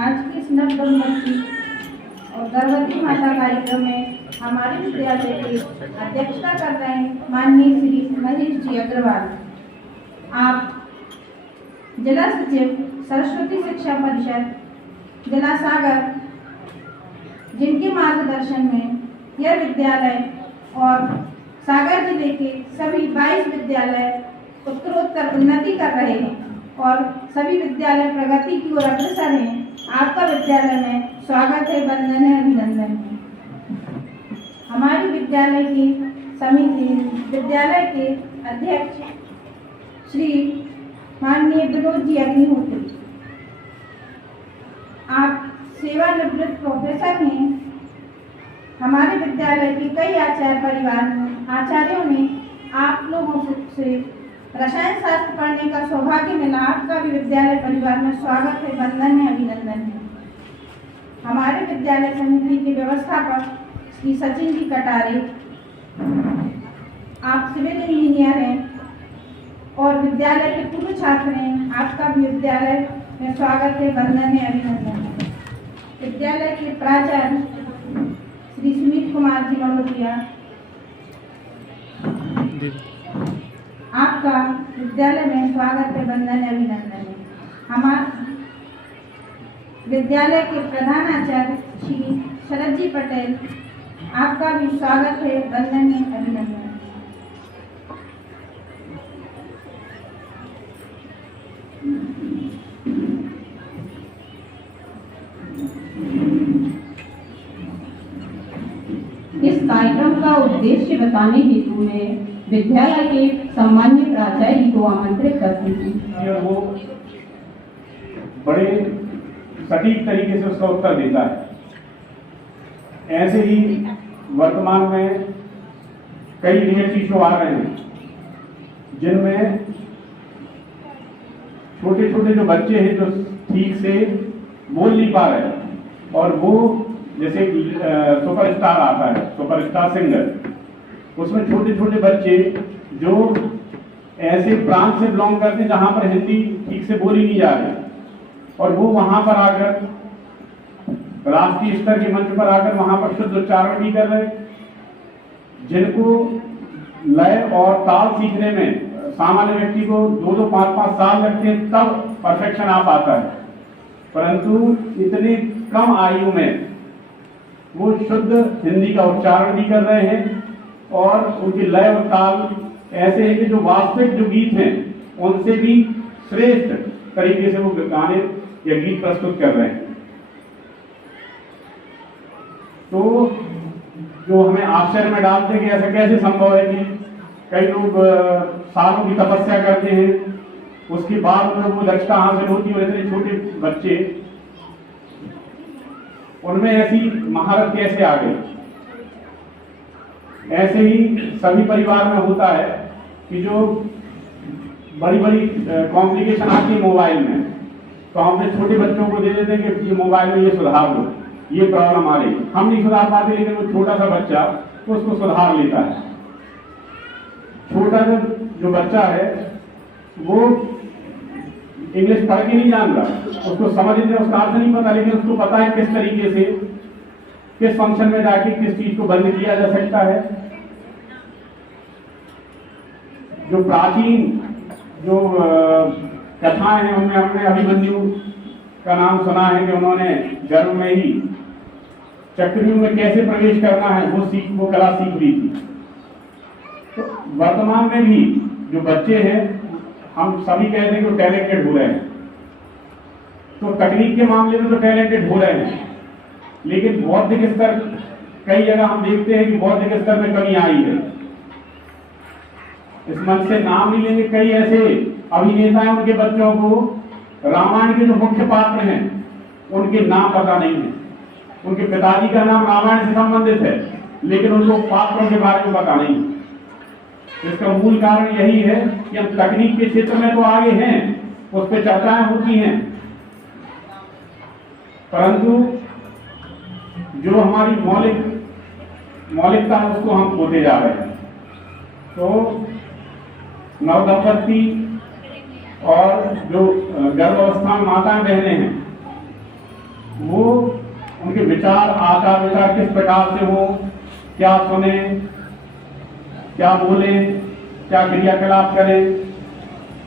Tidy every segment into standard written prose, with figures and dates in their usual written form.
आज के इस नवदंपति और गर्भवती माता कार्यक्रम में हमारे विद्यालय की अध्यक्षता कर रहे हैं माननीय श्री महेश जी अग्रवाल। आप जिला सचिव सरस्वती शिक्षा परिषद जिला सागर, जिनके मार्गदर्शन में यह विद्यालय और सागर जिले के सभी 22 विद्यालय उत्तरोत्तर उन्नति कर रहे हैं और सभी विद्यालय प्रगति की ओर अग्रसर हैं। आपका विद्यालय में स्वागत है, वंदन है, अभिनंदन है। हमारे विद्यालय की समिति विद्यालय के अध्यक्ष श्री माननीय विनोद जी अग्निहोत्री, आप सेवानिवृत्त प्रोफेसर हैं। हमारे विद्यालय के कई आचार्यों ने आप लोगों से रसायन शास्त्र पढ़ने का सौभाग्य मिला। आपका भी विद्यालय परिवार में स्वागत है, वंदन है, अभिनंदन है। हमारे विद्यालय समिति के व्यवस्थापक श्री सचिन जी कटारे, आप सिविल इंजीनियर हैं और विद्यालय के पूर्व छात्र हैं। आपका भी विद्यालय में स्वागत है, वंदन है, अभिनंदन है। विद्यालय के प्राचार्य श्री सुमित कुमार जी मलोटिया, आपका विद्यालय में स्वागत है, वंदन है, अभिनंदन है। हमारे विद्यालय के प्रधानाचार्य श्री शरद जी पटेल, आपका भी स्वागत है, वंदन है, अभिनंदन है। इस कार्यक्रम का उद्देश्य बताने हेतु मैं विद्यालय के सम्मानित प्राचार्य को आमंत्रित करती हूँ और वो बड़े सटीक तरीके से उसका उत्तर देता है। ऐसे ही वर्तमान में कई रियलिटी शो आ रहे हैं जिनमें छोटे छोटे जो बच्चे हैं जो ठीक से बोल नहीं पा रहे और वो जैसे सुपरस्टार आता है, सुपरस्टार सिंगर, उसमें छोटे छोटे बच्चे जो ऐसे प्रांत से बिलोंग करते हैं जहां पर हिंदी ठीक से बोली नहीं जा रही और वो वहां पर आकर राष्ट्रीय स्तर के मंच पर आकर वहां पर शुद्ध उच्चारण भी कर रहे, जिनको लय और ताल सीखने में सामान्य व्यक्ति को 2-2, 5-5 साल लगते हैं तब परफेक्शन आ पाता है, परंतु इतनी कम आयु में वो शुद्ध हिंदी का उच्चारण भी कर रहे हैं और उनकी लय और ताल ऐसे है कि जो वास्तविक जो गीत हैं उनसे भी श्रेष्ठ तरीके से वो गाने या गीत प्रस्तुत कर रहे हैं। तो जो हमें आश्चर्य में डालते हैं कि ऐसा कैसे संभव है कि कई लोग सालों की तपस्या करते हैं, उसके बाद में वो दक्षता हासिल होती है और इतने छोटे बच्चे उनमें ऐसी महारत कैसे आ गई। ऐसे ही सभी परिवार में होता है कि जो बड़ी बड़ी कॉम्प्लिकेशन आती है मोबाइल में, तो हम अपने छोटे बच्चों को दे देते हैं कि ये मोबाइल में ये सुधार दो, ये प्रॉब्लम आ रही। हम नहीं सुधार पाते लेकिन वो छोटा सा बच्चा तो उसको सुधार लेता है। छोटा जो बच्चा है वो इंग्लिश पढ़ के नहीं जानता, उसको समझने उसका अर्थ नहीं पता, लेकिन उसको पता है किस तरीके से किस फंक्शन में जाके किस चीज को बंद किया जा सकता है। जो प्राचीन जो कथाएं हैं उनमें हमने अभिमन्यु का नाम सुना है कि उन्होंने गर्भ में ही चक्रव्यूह में कैसे प्रवेश करना है वो कला सीख ली थी। तो वर्तमान में भी जो बच्चे हैं हम सभी कहते हैं कि टैलेंटेड हो रहे हैं, तो तकनीक के मामले में तो टैलेंटेड हो रहे हैं, लेकिन बौद्धिक स्तर कई जगह हम देखते हैं कि बौद्धिक स्तर में कमी आई है। इस मंच से नाम नहीं लेंगे, कई ऐसे अभिनेता हैं उनके बच्चों को रामायण के जो मुख्य पात्र हैं उनके नाम पता नहीं है, उनके पिताजी का नाम रामायण से संबंधित है लेकिन उनको पात्रों के बारे में पता नहीं। इसका मूल कारण यही है कि हम तकनीक के क्षेत्र में तो आगे हैं, उस पर चर्चाएं होती हैं, परंतु जो हमारी मौलिकता है उसको हम खोते जा रहे हैं। तो नवदंपति और जो गर्भावस्था में माताएं बहनें हैं वो उनके विचार, आचार विचार किस प्रकार से हो, क्या सुने, क्या बोले, क्या क्रियाकलाप करें,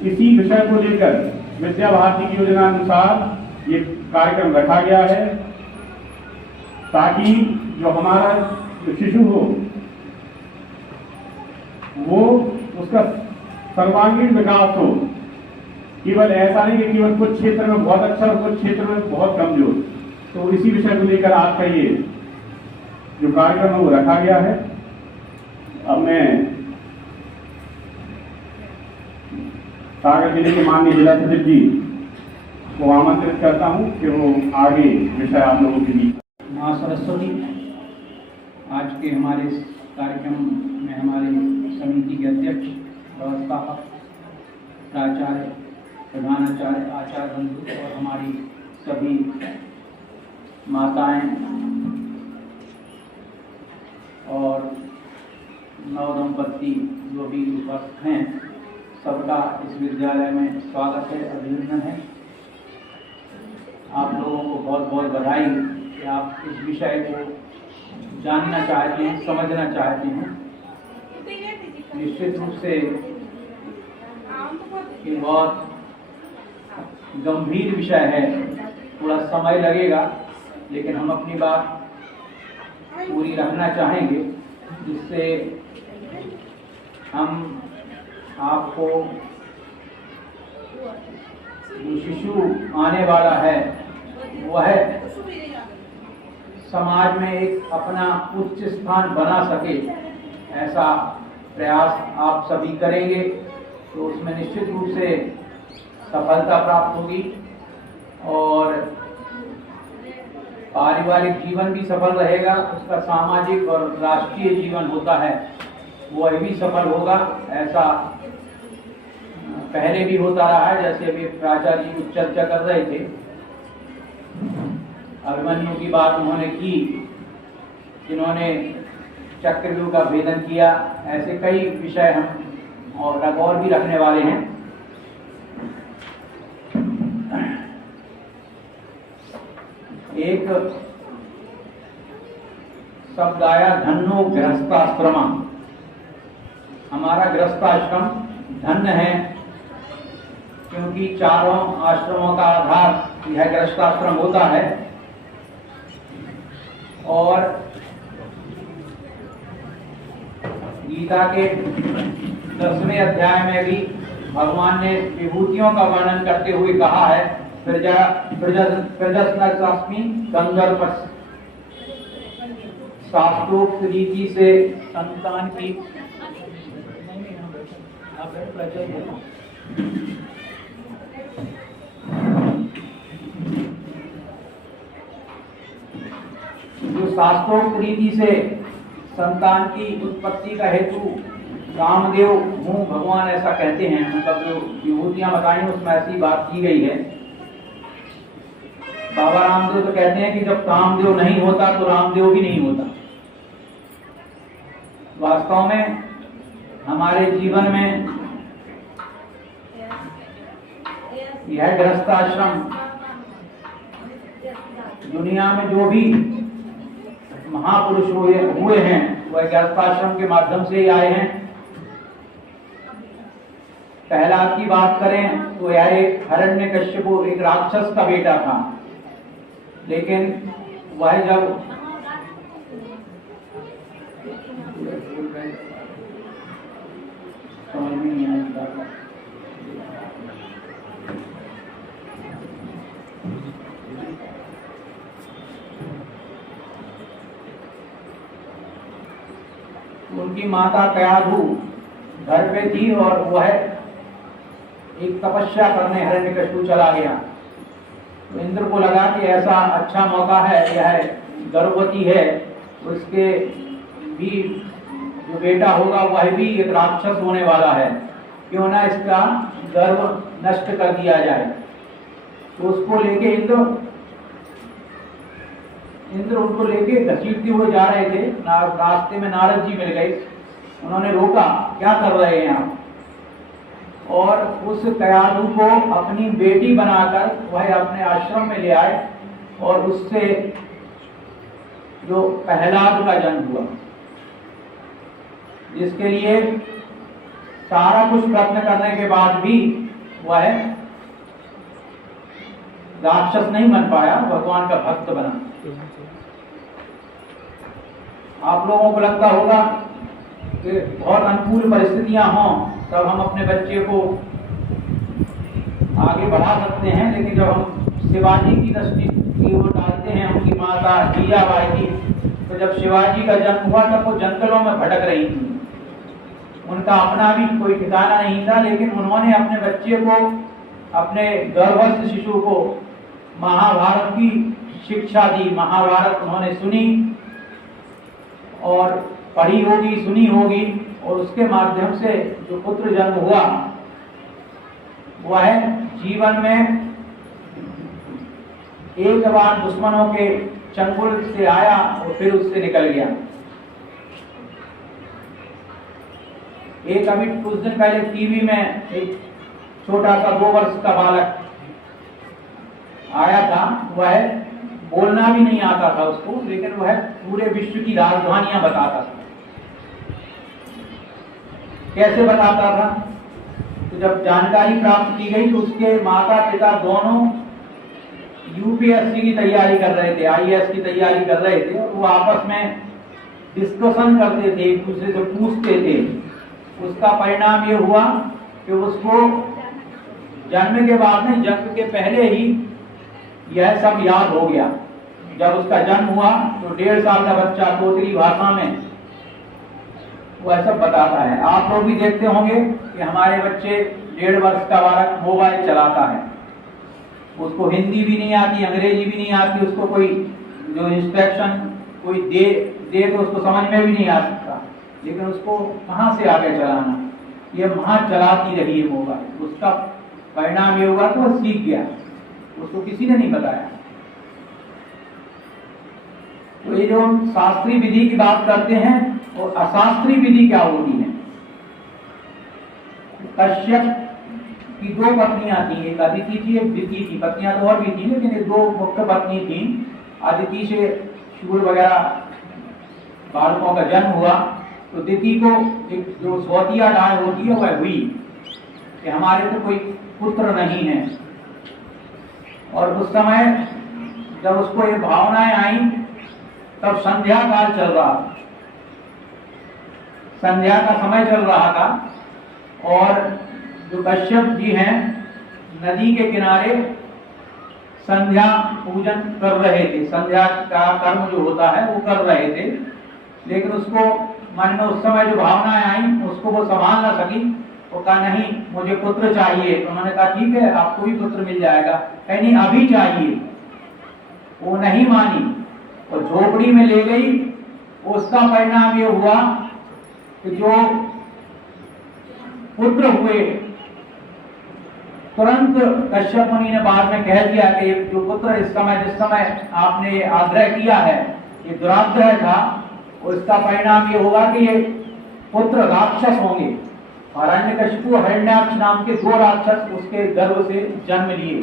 इसी विषय को लेकर विद्या भारती की योजना अनुसार ये कार्यक्रम रखा गया है, ताकि जो हमारा जो शिशु हो वो उसका सर्वांगीण विकास हो। केवल ऐसा नहीं कि केवल कुछ क्षेत्र में बहुत अच्छा और कुछ क्षेत्र में बहुत कमजोर। तो इसी विषय को लेकर आज का ये जो कार्यक्रम है वो रखा गया है। अब मैं सागर जिले के माननीय जिला सचिव जी को आमंत्रित करता हूं कि वो आगे विषय आप लोगों के बीच। माँ सरस्वती, आज के हमारे इस कार्यक्रम में हमारे समिति के अध्यक्ष, व्यवस्थापक, प्राचार्य, प्रधानाचार्य, आचार्य बंधु और हमारी सभी माताएं और नवदंपति जो भी उपस्थित हैं, सबका इस विद्यालय में स्वागत है, अभिनंदन है। आप लोगों को बहुत बहुत बधाई कि आप इस विषय को जानना चाहते हैं, समझना चाहते हैं। निश्चित रूप से ये बहुत गंभीर विषय है, थोड़ा समय लगेगा, लेकिन हम अपनी बात पूरी रखना चाहेंगे, जिससे हम आपको जो शिशु आने वाला है वह समाज में एक अपना उच्च स्थान बना सके, ऐसा प्रयास आप सभी करेंगे तो उसमें निश्चित रूप से सफलता प्राप्त होगी और पारिवारिक जीवन भी सफल रहेगा, उसका सामाजिक और राष्ट्रीय जीवन होता है वह भी सफल होगा। ऐसा पहले भी होता रहा है, जैसे अभी प्राचार्य जी कुछ चर्चा कर रहे थे, अभिमन्यु की बात उन्होंने की, जिन्होंने चक्रव्यूह का भेदन किया। ऐसे कई विषय हम और भी रखने वाले हैं। एक शब्द आया, धन्नो गृहस्थाश्रमा। हमारा गृहस्थाश्रम धन्य है, क्योंकि चारों आश्रमों का आधार यह गृहस्थाश्रम होता है। और गीता के 10वें अध्याय में भी भगवान ने विभूतियों का वर्णन करते हुए कहा है, प्रजस्मी गंधर्व, शास्त्रोक्त रीति से संतान की जो शास्त्रोक्त रीति से संतान की उत्पत्ति का हेतु कामदेव हूँ भगवान, ऐसा कहते हैं। मतलब जो विभूतियां बताई उसमें ऐसी बात की गई है। बाबा रामदेव तो कहते हैं कि जब कामदेव नहीं होता तो रामदेव भी नहीं होता। वास्तव में हमारे जीवन में यह गृहस्थाश्रम, दुनिया में जो भी महापुरुष हुए हैं वह गृहस्थाश्रम के माध्यम से ही आए हैं। पहला की बात करें तो यह एक हिरण्यकश्यप, एक राक्षस का बेटा था, लेकिन वह जब समझ में नहीं आया, उनकी माता कयाधु घर पे थी और वह एक तपस्या करने हिरण्यकश्यप चला गया। तो इंद्र को लगा कि ऐसा अच्छा मौका है, यह गर्भवती है, उसके भी जो बेटा होगा वह भी एक राक्षस होने वाला है, क्यों ना इसका गर्भ नष्ट कर दिया जाए। तो उसको लेके इंद्र उनको लेके घसीटते हुए जा रहे थे। रास्ते में नारद जी मिल गए, उन्होंने रोका, क्या कर रहे हैं आप? और उस कयाधु को अपनी बेटी बनाकर वह अपने आश्रम में ले आए और उससे जो प्रहलाद का जन्म हुआ, जिसके लिए सारा कुछ प्रयत्न करने के बाद भी वह राक्षस नहीं बन पाया, भगवान का भक्त बना। आप लोगों को लगता होगा कि बहुत अनुकूल परिस्थितियां हों तब हम अपने बच्चे को आगे बढ़ा सकते हैं, लेकिन जब हम शिवाजी की दृष्टि की ओर डालते हैं, उनकी माता जीजाबाई की, तो जब शिवाजी का जन्म हुआ तब वो जंगलों में भटक रही थी, उनका अपना भी कोई ठिकाना नहीं था, लेकिन उन्होंने अपने बच्चे को, अपने गर्भस्थ शिशु को महाभारत की शिक्षा दी। महाभारत उन्होंने सुनी और पढ़ी होगी, सुनी होगी, और उसके माध्यम से जो पुत्र जन्म हुआ वह जीवन में एक बार दुश्मनों के चंगुल से आया और फिर उससे निकल गया। एक अभी कुछ दिन पहले टीवी में एक छोटा सा 2 वर्ष का बालक आया था, वह बोलना भी नहीं आता था उसको, लेकिन वह पूरे विश्व की राजधानियां बताता था। कैसे बताता था? तो जब जानकारी प्राप्त की गई तो उसके माता पिता दोनों यूपीएससी की तैयारी कर रहे थे, आईएएस की तैयारी कर रहे थे, और वो आपस में डिस्कशन करते थे, एक दूसरे से पूछते थे। उसका परिणाम ये हुआ कि उसको जन्म के बाद में, जन्म के पहले ही यह सब याद हो गया। जब उसका जन्म हुआ तो 1.5 साल का बच्चा तोतली भाषा में वह सब बताता है। आप लोग भी देखते होंगे कि हमारे बच्चे 1.5 वर्ष का बालक मोबाइल चलाता है, उसको हिंदी भी नहीं आती, अंग्रेजी भी नहीं आती, उसको कोई जो इंस्ट्रक्शन कोई दे तो उसको समझ में भी नहीं आ सकता, लेकिन उसको कहाँ से आगे चलाना, ये माँ चलाती रही है मोबाइल। उसका परिणाम ये हुआ कि वह सीख गया, उसको किसी ने नहीं बताया। तो ये जो शास्त्रीय विधि की बात करते हैं और अशास्त्रीय विधि क्या होती है? कश्यप की 2 पत्नियां थी, एक अदिति थी, एक दिति थी। पत्नियां तो और भी थी, लेकिन ये 2 मुख्य पत्नी थी। अदिति से शूर वगैरह बालकों का जन्म हुआ, तो दिति को एक जो स्वतिया डाल होती है वह हुई कि हमारे को कोई पुत्र नहीं है। और उस समय जब उसको ये भावनाएं आई तब संध्या काल चल रहा था, संध्या का समय चल रहा था, और जो कश्यप जी हैं नदी के किनारे संध्या पूजन कर रहे थे, संध्या का कर्म जो होता है वो कर रहे थे। लेकिन उसको मन में उस समय जो भावनाएं आई उसको वो संभाल ना सकी, वो कहा नहीं मुझे पुत्र चाहिए। तो उन्होंने कहा ठीक है आपको भी पुत्र मिल जाएगा, नहीं अभी चाहिए। वो नहीं मानी और झोपड़ी में ले गई। उसका परिणाम ये हुआ कि जो पुत्र हुए, तुरंत कश्यप मुनि ने बाद में कह दिया कि जो पुत्र इस समय जिस समय आपने आग्रह किया है ये दुराग्रह था, और इसका परिणाम ये होगा कि ये पुत्र राक्षस होंगे। हिरण्यकशिपु और हिरण्याक्ष नाम के 2 राक्षस उसके गर्भ से जन्म लिए।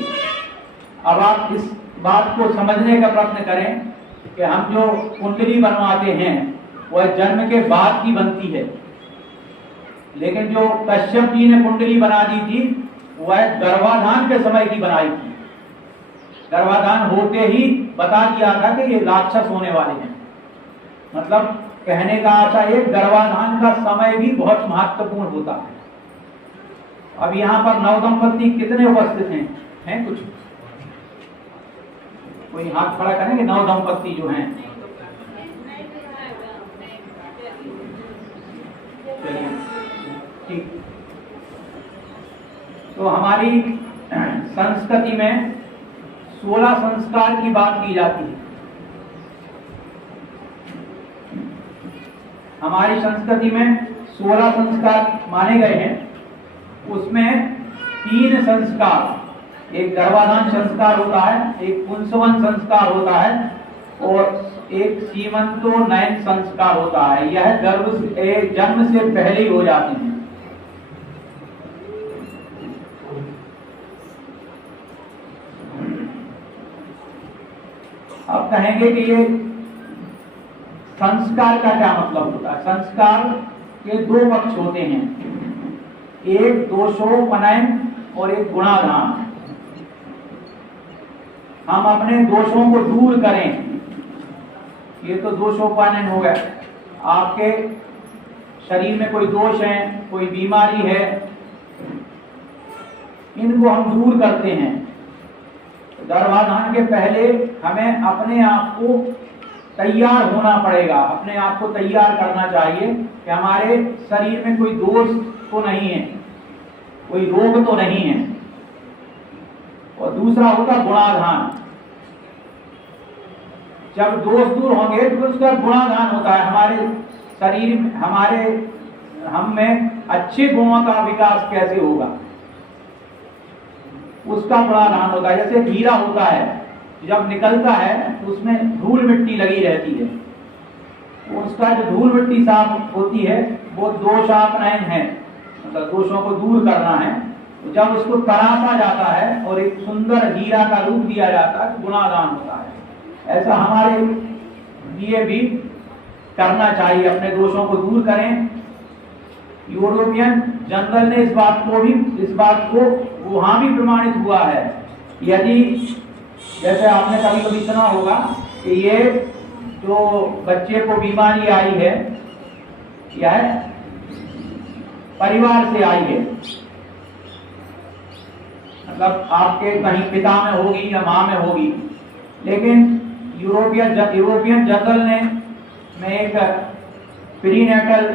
अब आप इस बात को समझने का प्रयत्न करें कि हम जो कुंडली बनवाते हैं वह जन्म के बाद की बनती है, लेकिन जो कश्यप जी ने कुंडली बना दी थी वह गर्भाधान के समय की बनाई थी। गर्भाधान होते ही बता दिया था कि ये राक्षस होने वाले हैं। मतलब कहने का आशा ये गर्भाधान का समय भी बहुत महत्वपूर्ण होता है। अब यहाँ पर नवदंपति कितने उपस्थित हैं कुछ? कोई हाथ खड़ा करेंगे? नवदंपति जो हैं, चलिए ठीक। तो हमारी संस्कृति में 16 संस्कार की बात की जाती है। हमारी संस्कृति में 16 संस्कार माने गए हैं। उसमें 3 संस्कार, एक गर्भाधान संस्कार होता है, एक पुंसवन संस्कार होता है और एक सीमंतोन्नयन संस्कार होता है। यह जन्म से पहले ही हो जाते हैं। अब कहेंगे कि ये संस्कार का क्या मतलब होता है। संस्कार के दो पक्ष होते हैं, एक दोषोपनयन और एक गुणाधान। हम अपने दोषों को दूर करें, ये तो दोषोपनयन हो गया। आपके शरीर में कोई दोष है, कोई बीमारी है, इनको हम दूर करते हैं। गर्भाधान के पहले हमें अपने आप को तैयार होना पड़ेगा, अपने आप को तैयार करना चाहिए कि हमारे शरीर में कोई दोष तो नहीं है, कोई रोग तो नहीं है। और दूसरा होता गुणाधान। जब दोष दूर होंगे तो उसका गुणाधान होता है, हमारे शरीर में, हम में अच्छे गुणों का विकास कैसे होगा, उसका गुणाधान होता है। जैसे हीरा होता है, जब निकलता है तो उसमें धूल मिट्टी लगी रहती है, उसका जो धूल मिट्टी साफ होती है वो दोषापनयन है, मतलब दोषों को दूर करना है। तो जब उसको तराशा जाता है और एक सुंदर हीरा का रूप दिया जाता है, गुणाधान होता है। ऐसा हमारे लिए भी करना चाहिए, अपने दोषों को दूर करें। यूरोपियन जर्नल ने इस बात को वहां भी प्रमाणित हुआ है। यदि जैसे आपने कभी कभी सुना होगा कि ये जो बच्चे को बीमारी आई है, क्या है, परिवार से आई है, मतलब आपके कहीं पिता में होगी या माँ में होगी। लेकिन यूरोपियन जर्नल ने में एक प्रीनेटल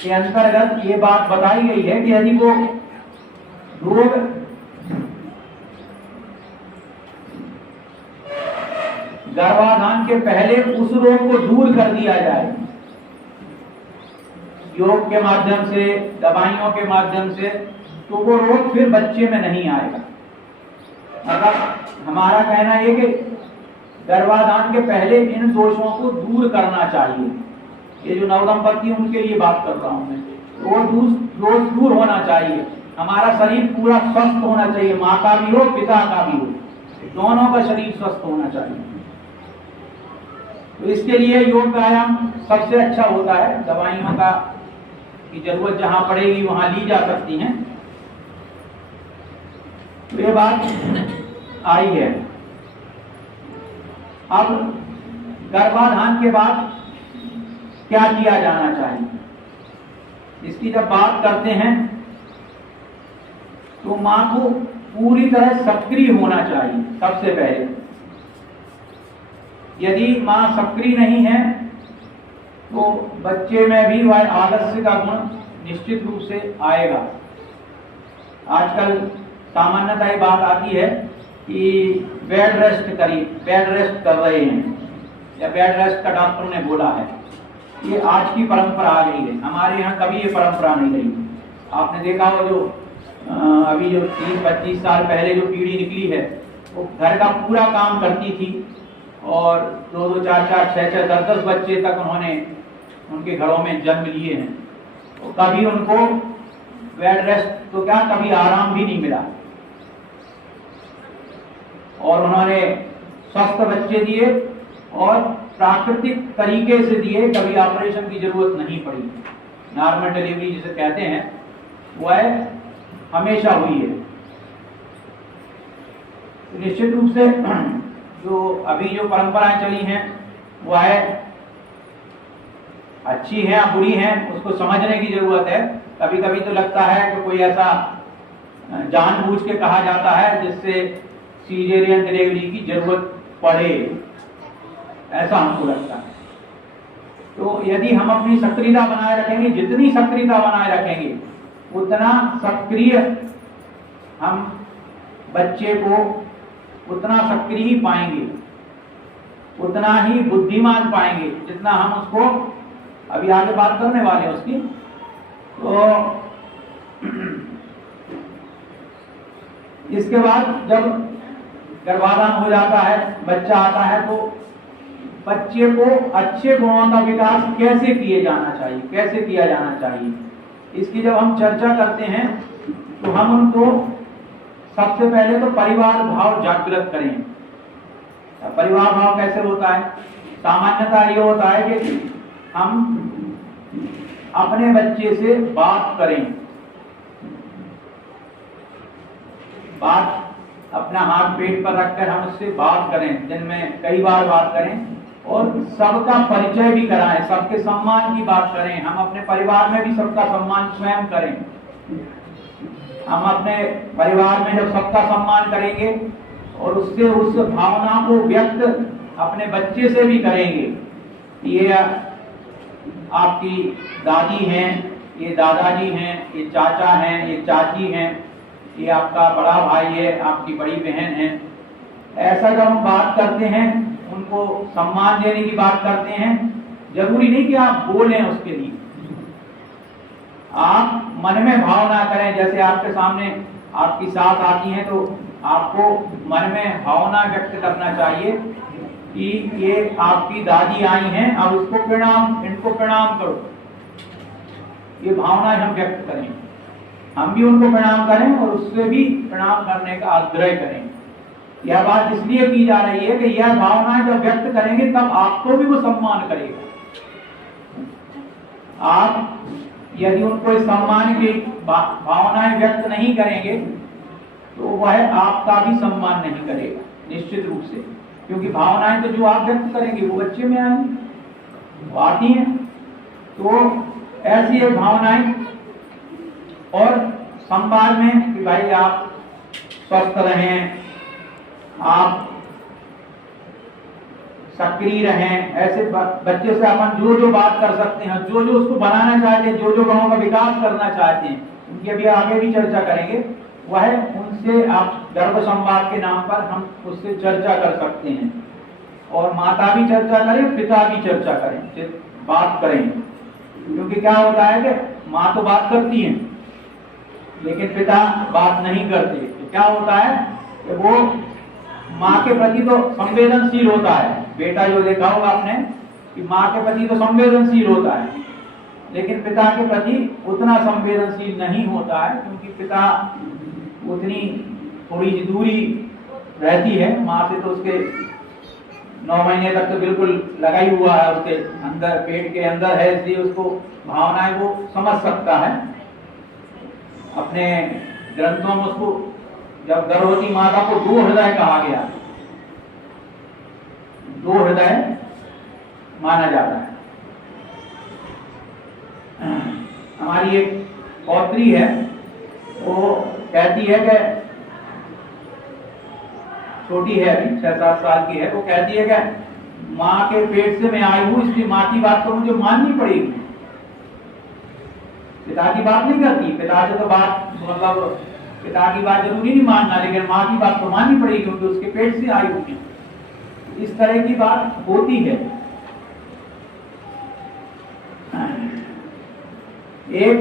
के अंतर्गत ये बात बताई गई है कि यदि वो रोग गर्भाधान के पहले उस रोग को दूर कर दिया जाए, योग के माध्यम से, दवाइयों के माध्यम से, तो वो रोग फिर बच्चे में नहीं आएगा। मतलब हमारा कहना है कि गर्भाधान के पहले इन दोषों को दूर करना चाहिए। ये जो नवदंपति उनके लिए बात कर रहा हूं मैं, वो दोष दूर होना चाहिए। हमारा शरीर पूरा स्वस्थ होना चाहिए, माँ का भी हो, पिता का भी हो, दोनों का शरीर स्वस्थ होना चाहिए। तो इसके लिए योग व्यायाम सबसे अच्छा होता है। दवाइयों का की जरूरत जहां पड़ेगी वहां ली जा सकती हैं। तो ये बात आई है। अब गर्भाधान के बाद क्या किया जाना चाहिए, इसकी जब बात करते हैं तो मां को पूरी तरह सक्रिय होना चाहिए। सबसे पहले यदि मां सक्रिय नहीं है तो बच्चे में भी वह आलस्य का गुण निश्चित रूप से आएगा। आजकल सामान्यतः ये बात आती है कि बेड रेस्ट कर रहे हैं, या बेड रेस्ट का डॉक्टरों ने बोला है। ये आज की परंपरा आ गई है, हमारे यहाँ कभी ये परंपरा नहीं रही। आपने देखा हो जो अभी जो 30-25 साल पहले जो पीढ़ी निकली है, वो घर का पूरा काम करती थी और 2-2, 4-4, 6-6, 10-10 बच्चे तक उन्होंने उनके घरों में जन्म लिए हैं। तो कभी उनको बेड रेस्ट तो क्या, कभी आराम भी नहीं मिला, और उन्होंने स्वस्थ बच्चे दिए और प्राकृतिक तरीके से दिए, कभी ऑपरेशन की जरूरत नहीं पड़ी। नॉर्मल डिलीवरी जिसे कहते हैं वह हमेशा हुई है। निश्चित रूप से जो अभी जो परंपराएं चली हैं वह अच्छी हैं या बुरी हैं, उसको समझने की जरूरत है। कभी कभी तो लगता है कि कोई ऐसा जानबूझ के कहा जाता है जिससे सीजेरियन डिलीवरी की जरूरत पड़े, ऐसा हमको लगता है। तो यदि हम अपनी सक्रियता बनाए रखेंगे, जितनी सक्रियता बनाए रखेंगे उतना सक्रिय हम बच्चे को उतना सक्रिय ही पाएंगे, उतना ही बुद्धिमान पाएंगे जितना हम उसको अभी आगे बात करने वाले हैं उसकी। तो इसके बाद जब गर्भाधान हो जाता है, बच्चा आता है, तो बच्चे को अच्छे गुणों का विकास कैसे किया जाना चाहिए, इसकी जब हम चर्चा करते हैं तो हम उनको सबसे पहले तो परिवार भाव जागृत करें। परिवार भाव कैसे होता है? सामान्यतः ये होता है कि हम अपने बच्चे से बात करें, बात अपना हाथ पेट पर रखकर हम उससे बात करें, दिन में कई बार बात करें और सबका परिचय भी कराएं, सबके सम्मान की बात करें। हम अपने परिवार में भी सबका सम्मान स्वयं करें। हम अपने परिवार में जब सबका सम्मान करेंगे और उससे उस भावना को व्यक्त अपने बच्चे से भी करेंगे। ये आपकी दादी हैं, ये दादाजी हैं, ये चाचा हैं, ये चाची हैं, ये आपका बड़ा भाई है, आपकी बड़ी बहन है। ऐसा जब हम बात करते हैं, उनको सम्मान देने की बात करते हैं, जरूरी नहीं कि आप बोलें उसके लिए, आप मन में भावना करें। जैसे आपके सामने आपकी सास आती हैं तो आपको मन में भावना व्यक्त करना चाहिए कि ये आपकी दादी आई हैं, अब उसको प्रणाम, इनको प्रणाम करो। ये भावना हम व्यक्त करें, हम भी उनको प्रणाम करें और उससे भी प्रणाम करने का आग्रह करें। यह बात इसलिए की जा रही है कि यह भावनाएं जब व्यक्त करेंगे तब आपको भी वो सम्मान करेगा। आप यदि उनको इस सम्मान की भावनाएं व्यक्त नहीं करेंगे तो वह आपका भी सम्मान नहीं करेगा निश्चित रूप से, क्योंकि भावनाएं तो जो आप व्यक्त करेंगे वो बच्चे में आएंगी, वो आती हैं। तो ऐसी एक भावनाएं और संवाद में कि भाई आप स्वस्थ रहें, आप सक्रिय रहें, ऐसे बच्चे से अपन जो जो बात कर सकते हैं, जो जो उसको बनाना चाहते हैं, जो जो गांव का विकास करना चाहते हैं, उनकी अभी आगे भी चर्चा करेंगे, वह उनसे आप गर्भ संवाद के नाम पर हम उससे चर्चा कर सकते हैं। और माता भी चर्चा करें, पिता भी चर्चा करें, बात करें। क्योंकि क्या होता है कि माँ तो बात करती है लेकिन पिता बात नहीं करते। तो क्या होता है कि वो माँ के प्रति तो संवेदनशील होता है, बेटा जो देखा होगा आपने कि माँ के प्रति तो संवेदनशील होता है, लेकिन पिता के प्रति उतना संवेदनशील नहीं होता है, क्योंकि पिता उतनी थोड़ी दूरी रहती है माँ से। तो उसके 9 महीने तक तो बिल्कुल लगा ही हुआ है, उसके अंदर पेट के अंदर है, इसलिए उसको भावनाएं वो समझ सकता है। अपने ग्रंथों में उसको जब गर्भवती माता को 2 हृदय कहा गया, 2 हृदय माना जाता है। हमारी एक पौत्री है, वो कहती है कि छोटी है, अभी 6-7 साल की है, वो कहती है कि माँ के पेट से मैं आई हूं, इसलिए माँ की बात तो मुझे माननी पड़ेगी। पिता की बात नहीं करती, पिता से तो बात मतलब पिता की बात जरूरी नहीं मानना, लेकिन माँ की बात तो माननी पड़ेगी क्योंकि उसके पेट से आई हुई है। इस तरह की बात होती है। एक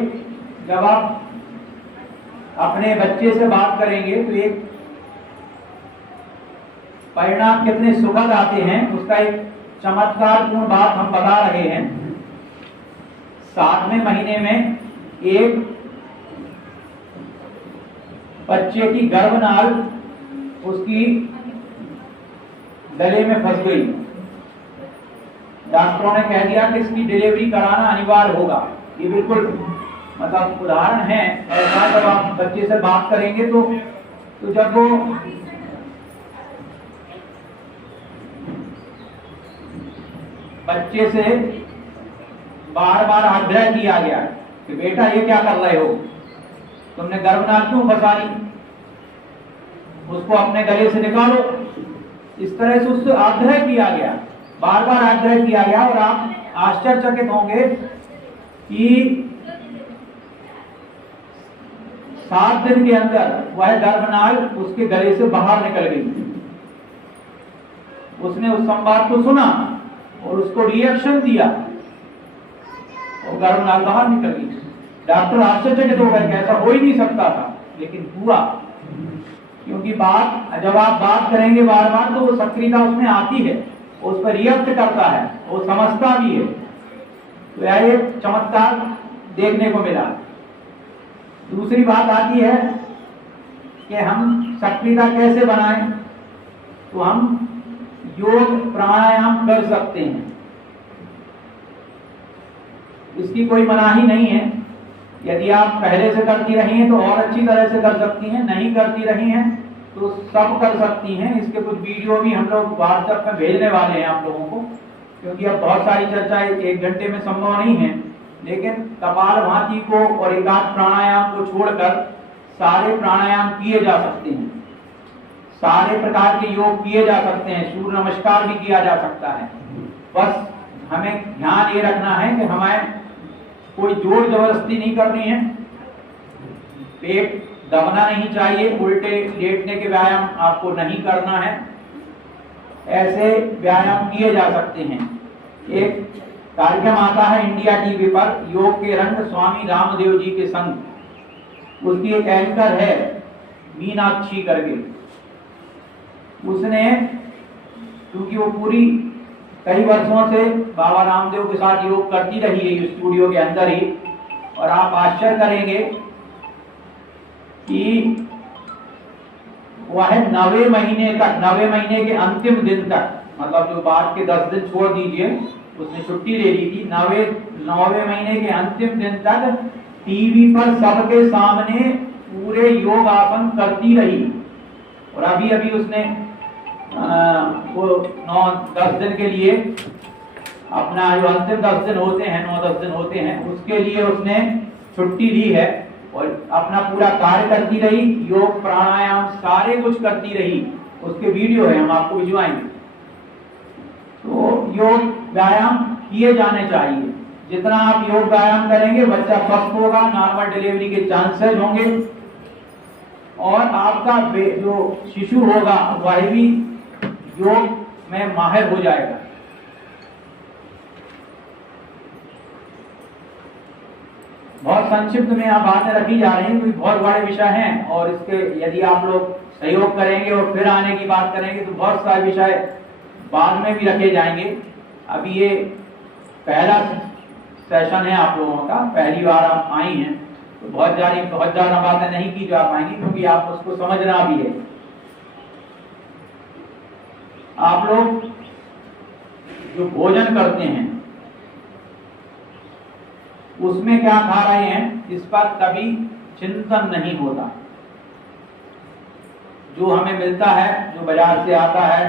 जब आप अपने बच्चे से बात करेंगे तो एक परिणाम कितने सुखद आते हैं, उसका एक चमत्कारपूर्ण बात हम बता रहे हैं। 7वें महीने में एक बच्चे की गर्भनाल उसकी गले में फंस गई। डॉक्टरों ने कह दिया कि इसकी डिलीवरी कराना अनिवार्य होगा। ये बिल्कुल मतलब उदाहरण है ऐसा। जब आप बच्चे से बात करेंगे तो जब वो बच्चे से बार बार आग्रह किया गया कि बेटा ये क्या कर रहे हो, तुमने गर्भनाल क्यों फंसा ली, उसको अपने गले से निकालो। इस तरह से उससे आग्रह किया गया, बार बार आग्रह किया गया। और आप आश्चर्यचकित होंगे कि 7 दिन के अंदर वह गर्भनाल उसके गले से बाहर निकल गई। उसने उस संवाद को सुना और उसको रिएक्शन दिया और गर्भनाल बाहर निकल गई। डॉक्टर आश्चर्यचकित हो गए, ऐसा हो ही नहीं सकता था, लेकिन हुआ। क्योंकि जब आप बात करेंगे बार बार तो वो सक्रियता उसमें आती है, उस पर रिएक्ट करता है, वो समझता भी है। तो यह एक चमत्कार देखने को मिला। दूसरी बात आती है कि हम सक्रियता कैसे बनाएं? तो हम योग प्राणायाम कर सकते हैं, इसकी कोई मनाही नहीं है। यदि आप पहले से करती रही हैं तो और अच्छी तरह से कर सकती हैं, नहीं करती रही हैं तो सब कर सकती हैं। इसके कुछ वीडियो भी हम लोग व्हाट्सएप में भेजने वाले हैं आप लोगों को, क्योंकि अब बहुत सारी चर्चा एक घंटे में संभव नहीं है। लेकिन कपालभाति को और एकाग्र प्राणायाम को छोड़कर सारे प्राणायाम किए जा सकते हैं, सारे प्रकार के योग किए जा सकते हैं, सूर्य नमस्कार भी किया जा सकता है। बस हमें ध्यान ये रखना है कि हमें कोई जोर जबरदस्ती नहीं करनी है, पेट दबना नहीं चाहिए, उल्टे लेटने के व्यायाम आपको नहीं करना है। ऐसे व्यायाम किए जा सकते हैं। एक कार्यक्रम आता है इंडिया टीवी पर, योग के रंग स्वामी रामदेव जी के संग, उसकी एक एंकर है मीनाक्षी करके। उसने, क्योंकि वो पूरी कई वर्षों से बाबा रामदेव के साथ योग करती रही है स्टूडियो के अंदर ही, और आप आश्चर्य करेंगे कि वह 9वें महीने तक, 9वें महीने के अंतिम दिन तक, मतलब जो बाद के 10 दिन छोड़ दीजिए, उसने छुट्टी ले ली थी, 9वें महीने के अंतिम दिन तक टीवी पर सबके सामने पूरे योग आसन करती रही। और अभी अभी उसने वो 9-10 दिन के लिए अपना जो अंतिम 10 दिन होते हैं, 9-10 दिन होते हैं, उसके लिए उसने छुट्टी ली है और अपना पूरा कार्य करती रही, योग प्राणायाम सारे कुछ करती रही। उसके वीडियो है, हम आपको भिजवाएंगे। तो योग व्यायाम किए जाने चाहिए। जितना आप योग व्यायाम करेंगे बच्चा स्वस्थ होगा, नॉर्मल डिलीवरी के चांसेस होंगे, और आपका जो शिशु होगा वह भी योग में माहिर हो जाएगा। बहुत संक्षिप्त में आप बातें रखी जा रही हैं, क्योंकि बहुत बड़े विषय हैं, और इसके यदि आप लोग सहयोग करेंगे और फिर आने की बात करेंगे तो बहुत सारे विषय बाद में भी रखे जाएंगे। अभी ये पहला सेशन है आप लोगों का, पहली बार आप आई हैं, तो बहुत ज्यादा बातें नहीं की जा पाएंगी, क्योंकि आप उसको समझना भी है। आप लोग जो भोजन करते हैं उसमें क्या खा रहे हैं, इस पर कभी चिंतन नहीं होता। जो हमें मिलता है, जो बाजार से आता है,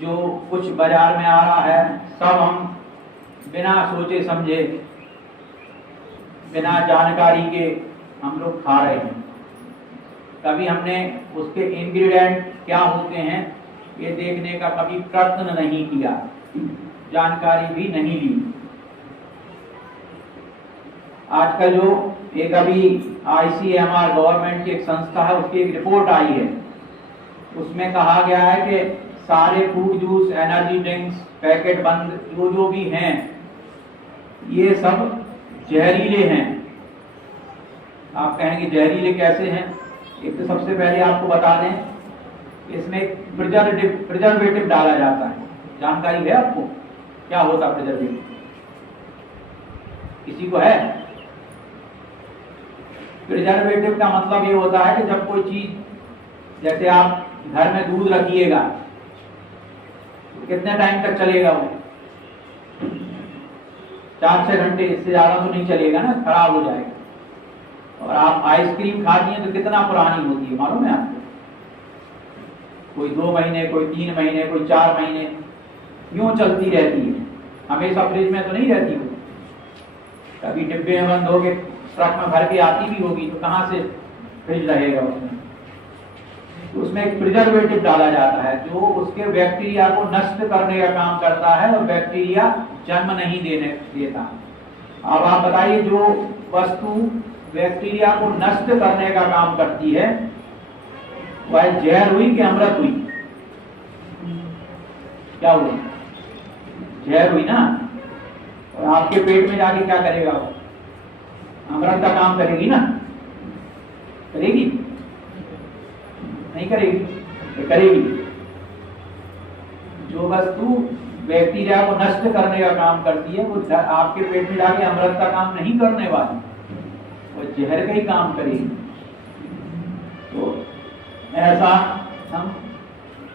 जो कुछ बाजार में आ रहा है, सब हम बिना सोचे समझे, बिना जानकारी के हम लोग खा रहे हैं। कभी हमने उसके इंग्रेडिएंट क्या होते हैं ये देखने का कभी प्रयत्न नहीं किया, जानकारी भी नहीं ली। आजकल जो एक अभी ICMR गवर्नमेंट की एक संस्था है, उसकी एक रिपोर्ट आई है, उसमें कहा गया है कि सारे fruit juice, energy drinks, packet बंद जो भी हैं, ये सब जहरीले हैं। आप कहेंगे जहरीले कैसे हैं? एक तो सबसे पहले आपको बता दें, इसमें प्रिजर्वेटिव डाला जाता है। जानकारी है आपको क्या होता प्रिजर्वेटिव? किसी को है? प्रिजर्वेटिव का मतलब ये होता है कि जब कोई चीज, जैसे आप घर में दूध रखिएगा तो कितने टाइम तक चलेगा वो? 4-6 घंटे, इससे ज्यादा तो नहीं चलेगा ना, खराब हो जाएगा। और आप आइसक्रीम खाती हैं तो कितना पुरानी होती है मालूम है आपको? कोई 2 महीने, कोई 3 महीने, कोई 4 महीने यूं चलती रहती है, हमेशा फ्रिज में तो नहीं रहती वो, कभी डिब्बे में बंद होके ट्रक में भर के आती भी होगी, तो कहाँ से फ्रिज रहेगा उसमें? तो उसमें एक प्रिजर्वेटिव डाला जाता है जो उसके बैक्टीरिया को नष्ट करने का काम करता है, और बैक्टीरिया जन्म नहीं देने देता। अब आप बताइए, जो वस्तु बैक्टीरिया को नष्ट करने का काम करती है वह जहर हुई कि अमृत हुई? क्या हुई? जहर हुई ना। और आपके पेट में जाके क्या करेगा वो? अमृत का काम करेगी ना? करेगी? नहीं करेगी? तो करेगी। जो वस्तु बैक्टीरिया को नष्ट करने का काम करती है वो आपके पेट में जाके अमृत का काम नहीं करने वाली, वो जहर का ही काम करेगी। तो ऐसा हम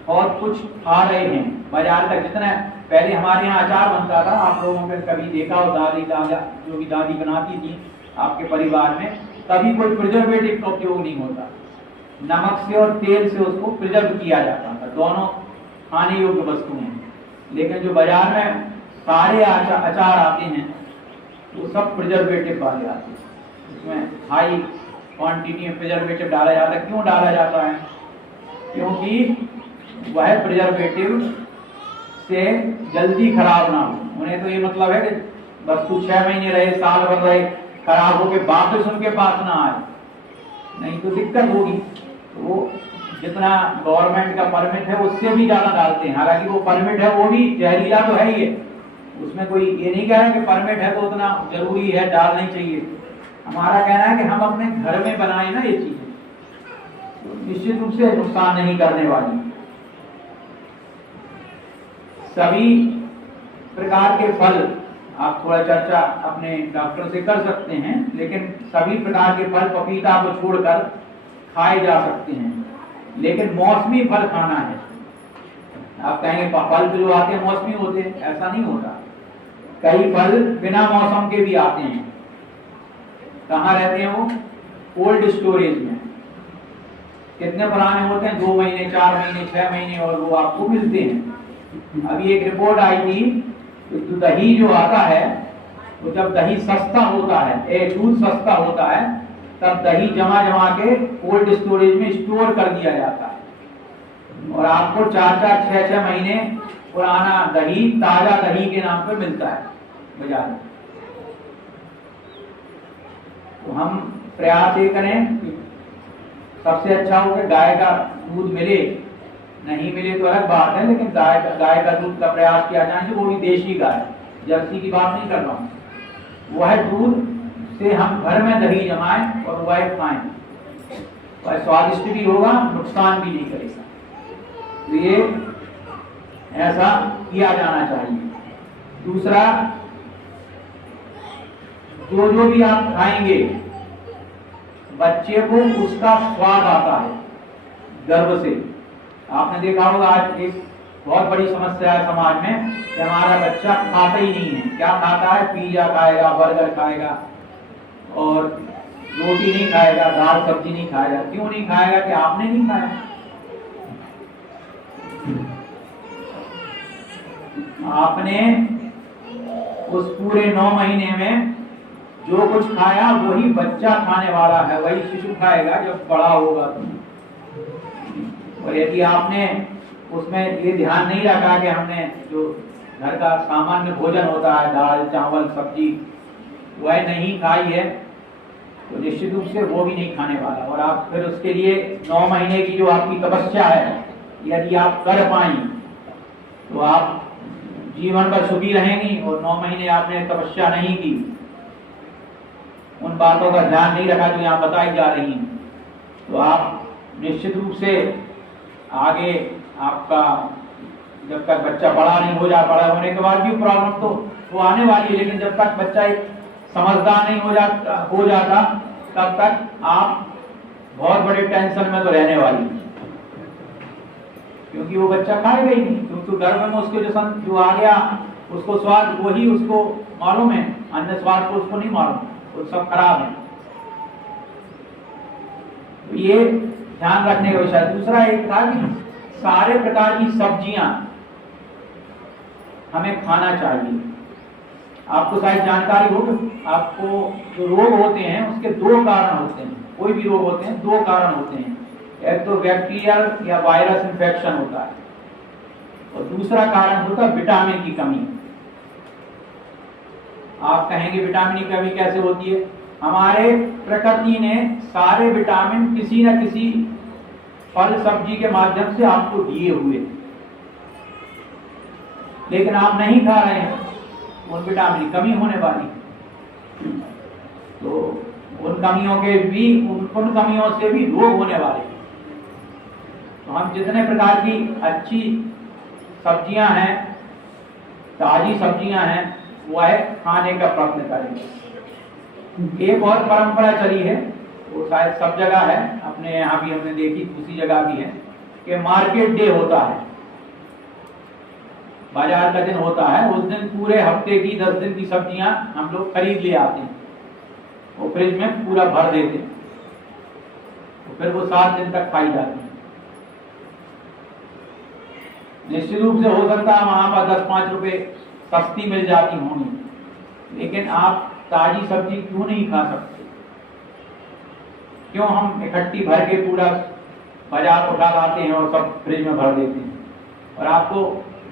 और कुछ खा रहे हैं। बाजार का जितना पहले हमारे यहाँ अचार बनता था, आप लोगों ने कभी देखा हो, दादी दादा जो भी दादी बनाती थी आपके परिवार में, कभी कोई प्रिजर्वेटिव का उपयोग नहीं होता। नमक से और तेल से उसको प्रिजर्व किया जाता था, दोनों खाने योग्य वस्तु हैं। लेकिन जो बाजार में सारे अचार आते हैं वो सब प्रिजर्वेटिव वाले आते हैं, उसमें हाई क्वांटिटी में प्रिजर्वेटिव डाला जाता है। क्यों डाला जाता है? क्योंकि वह प्रिजर्वेटिव से जल्दी खराब ना हो। उन्हें तो ये मतलब है कि वस्तु 6 महीने रहे, साल भर रहे, खराब होके वापस उनके पास ना आए, नहीं तो दिक्कत होगी। तो वो जितना गवर्नमेंट का परमिट है उससे भी ज्यादा डालते हैं। हालांकि वो परमिट है वो भी जहरीला तो है ही है, उसमें कोई ये नहीं कह रहा कि परमिट है तो उतना जरूरी है डालना ही चाहिए। हमारा कहना है कि हम अपने घर में बनाए ना ये चीजें, तो निश्चित रूप से नुकसान नहीं करने वाली। सभी प्रकार के फल, आप थोड़ा चर्चा अपने डॉक्टर से कर सकते हैं, लेकिन सभी प्रकार के फल पपीता को छोड़कर खाए जा सकते हैं, लेकिन मौसमी फल खाना है। आप कहेंगे फल जो आते हैं मौसमी होते हैं, ऐसा नहीं होता। कई फल बिना मौसम के भी आते हैं। कहाँ रहते हैं वो? कोल्ड स्टोरेज में। कितने पुराने होते हैं? 2 महीने, 4 महीने, 6 महीने, और वो आपको मिलते हैं। अभी एक रिपोर्ट आई थी, तो दही जो आता है, तो जब दही सस्ता होता है, दूध सस्ता होता है, तब दही जमा जमा के कोल्ड स्टोरेज में स्टोर कर दिया जाता है, और आपको 4-4, 6-6 महीने पुराना दही ताजा दही के नाम पर मिलता है बाजार में। तो हम प्रयास ये करें कि सबसे अच्छा हो कि गाय का दूध मिले, नहीं मिले तो अलग बात है, लेकिन गाय का दूध का प्रयास किया जाए, वो भी देशी गाय, जर्सी की बात नहीं कर रहा हूँ। वह दूध से हम घर में दही जमाएं और वह खाएं, वह स्वादिष्ट भी होगा, नुकसान भी नहीं करेगा। तो ये ऐसा किया जाना चाहिए। दूसरा, जो जो भी आप खाएंगे बच्चे को उसका स्वाद आता है गर्भ से। आपने देखा होगा आज एक बहुत बड़ी समस्या है समाज में कि हमारा बच्चा खाता ही नहीं है। क्या खाता है? पिज्जा खाएगा, बर्गर खाएगा, और रोटी नहीं खाएगा, दाल सब्जी नहीं खाएगा। क्यों नहीं खाएगा? कि आपने नहीं खाया। आपने उस पूरे 9 महीने में जो कुछ खाया वही बच्चा खाने वाला है, वही शिशु खाएगा जब बड़ा होगा तो। और यदि आपने उसमें ये ध्यान नहीं रखा कि हमने जो घर का सामान्य भोजन होता है, दाल चावल सब्जी, वह नहीं खाई है, तो निश्चित रूप से वो भी नहीं खाने वाला। और आप फिर उसके लिए 9 महीने की जो आपकी तपस्या है, यदि आप कर पाई तो आप जीवन भर सुखी रहेंगी। और 9 महीने आपने तपस्या नहीं की, उन बातों का ध्यान नहीं रखा जो यहाँ बताई जा रही हैं, तो आप निश्चित रूप से आगे आपका जब तक बच्चा बड़ा नहीं हो जाता, बड़ा होने के बाद भी प्रॉब्लम तो वो आने वाली है, लेकिन जब तक बच्चा एक समझदार नहीं हो जाता तब तक आप बहुत बड़े टेंशन में तो रहने वाली है, क्योंकि वो बच्चा खाएगा ही नहीं। क्योंकि गर्भ में उसके जो आ गया उसको स्वाद वही उसको मालूम है, अन्य स्वाद को उसको नहीं मालूम, वो सब खराब है। तो ये ध्यान रखने का विषय। दूसरा एक था कि सारे प्रकार की सब्जियां हमें खाना चाहिए। आपको शायद जानकारी हो, आपको जो रोग होते हैं उसके 2 कारण होते हैं। कोई भी रोग होते हैं 2 कारण होते हैं, एक तो बैक्टीरियल या वायरस इन्फेक्शन होता है, और दूसरा कारण होता है विटामिन की कमी। आप कहेंगे विटामिन की कमी कैसे होती है? हमारे प्रकृति ने सारे विटामिन किसी न किसी फल सब्जी के माध्यम से आपको दिए हुए, लेकिन आप नहीं खा रहे हैं, उन विटामिन की कमी होने वाली। तो उन कमियों से भी रोग होने वाले। तो हम जितने प्रकार की अच्छी सब्जियां हैं, ताजी सब्जियां हैं, वह खाने का प्रयत्न करेंगे। एक और परंपरा चली है वो शायद सब जगह है, अपने यहाँ भी हमने देखी, दूसरी जगह भी है कि मार्केट डे होता है, बाजार का दिन होता है। उस दिन पूरे हफ्ते की 10 दिन की सब्जियां हम लोग खरीद ले आते हैं, वो फ्रिज में पूरा भर देते हैं, तो फिर वो 7 दिन तक खाई जाती है। निश्चित रूप से हो सकता है वहां पर 10-5 रुपए सस्ती मिल जाती होंगी, लेकिन आप ताजी सब्जी क्यों नहीं खा सकते? क्यों हम इकट्ठी भर के पूरा बाजार उठा लाते हैं और सब फ्रिज में भर देते हैं? और आपको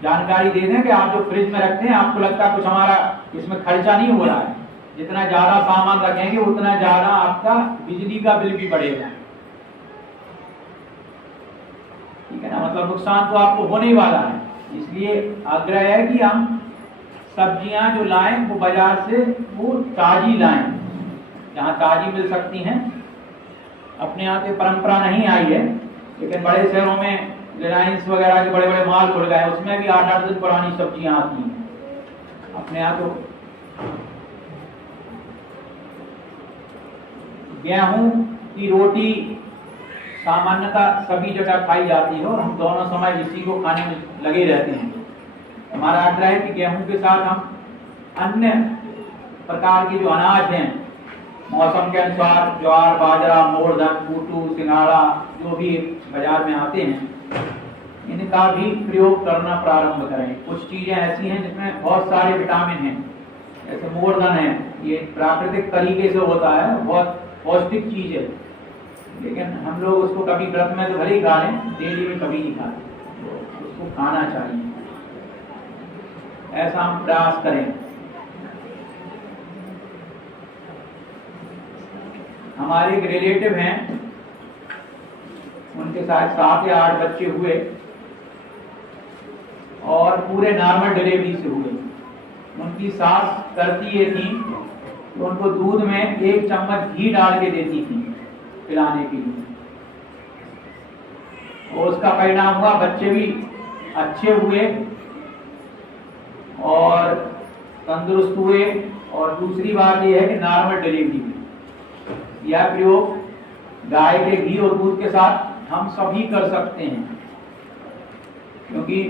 जानकारी दे दें कि आप जो फ्रिज में रखते हैं, आपको लगता है कुछ हमारा इसमें खर्चा नहीं हो रहा है, जितना ज्यादा सामान रखेंगे उतना ज्यादा आपका बिजली का बिल भी बढ़ेगा, ठीक है ना? मतलब नुकसान तो आपको होने ही वाला है। इसलिए आग्रह है कि हम सब्जियां जो लाएं वो बाजार से वो ताजी लाएं, जहां ताजी मिल सकती हैं। अपने यहाँ की परंपरा नहीं आई है, लेकिन बड़े शहरों में रिलायंस वगैरह के बड़े बड़े मॉल खुल गए, उसमें भी 8-8 दिन पुरानी सब्जियां आती हैं। अपने यहाँ तो गेहूं की रोटी सामान्यतः सभी जगह खाई जाती है और हम दोनों समय इसी को खाने में लगे रहते हैं। हमारा आग्रह है कि गेहूं के साथ हम अन्य प्रकार के जो अनाज हैं, मौसम के अनुसार ज्वार, बाजरा, मोरधन, कूटू, सिंघाड़ा, जो भी बाजार में आते हैं, इनका भी प्रयोग करना प्रारंभ करें। कुछ चीजें ऐसी हैं जिसमें बहुत सारे विटामिन हैं, जैसे मोरधन है, ये प्राकृतिक तरीके से होता है, बहुत पौष्टिक चीज है, लेकिन हम लोग उसको कभी व्रत में तो भले ही खा लें, डेली में कभी नहीं खाते, तो उसको खाना चाहिए, ऐसा हम प्रयास करें। हमारे एक रिलेटिव हैं, उनके साथ 7 या 8 बच्चे हुए और पूरे नॉर्मल डिलीवरी से हुए। उनकी सास करती ये थी तो उनको दूध में 1 चम्मच घी डाल के देती थी पिलाने के लिए, और उसका परिणाम हुआ बच्चे भी अच्छे हुए और तंदुरुस्त हुए। और दूसरी बात यह है कि नॉर्मल डिलीवरी में यह प्रयोग गाय के घी और दूध के साथ हम सभी कर सकते हैं, क्योंकि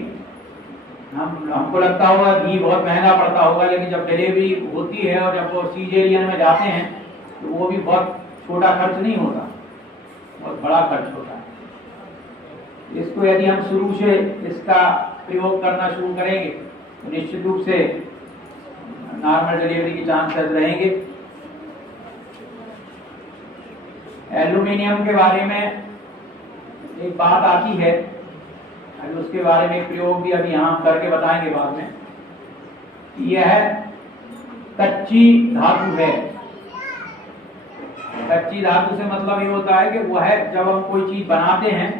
हमको लगता होगा घी बहुत महंगा पड़ता होगा, लेकिन जब डिलीवरी होती है और जब वो सीजेरियन में जाते हैं तो वो भी बहुत छोटा खर्च नहीं होता, बहुत बड़ा खर्च होता है। इसको यदि हम शुरू से इसका प्रयोग करना शुरू करेंगे तो निश्चित रूप से नॉर्मल डिलीवरी की चांसेस रहेंगे। एल्यूमिनियम के बारे में एक बात आती है, अभी उसके बारे में एक प्रयोग भी अभी यहाँ करके बताएंगे बाद में। यह कच्ची धातु है। कच्ची धातु से मतलब ये होता है कि वह जब हम कोई चीज बनाते हैं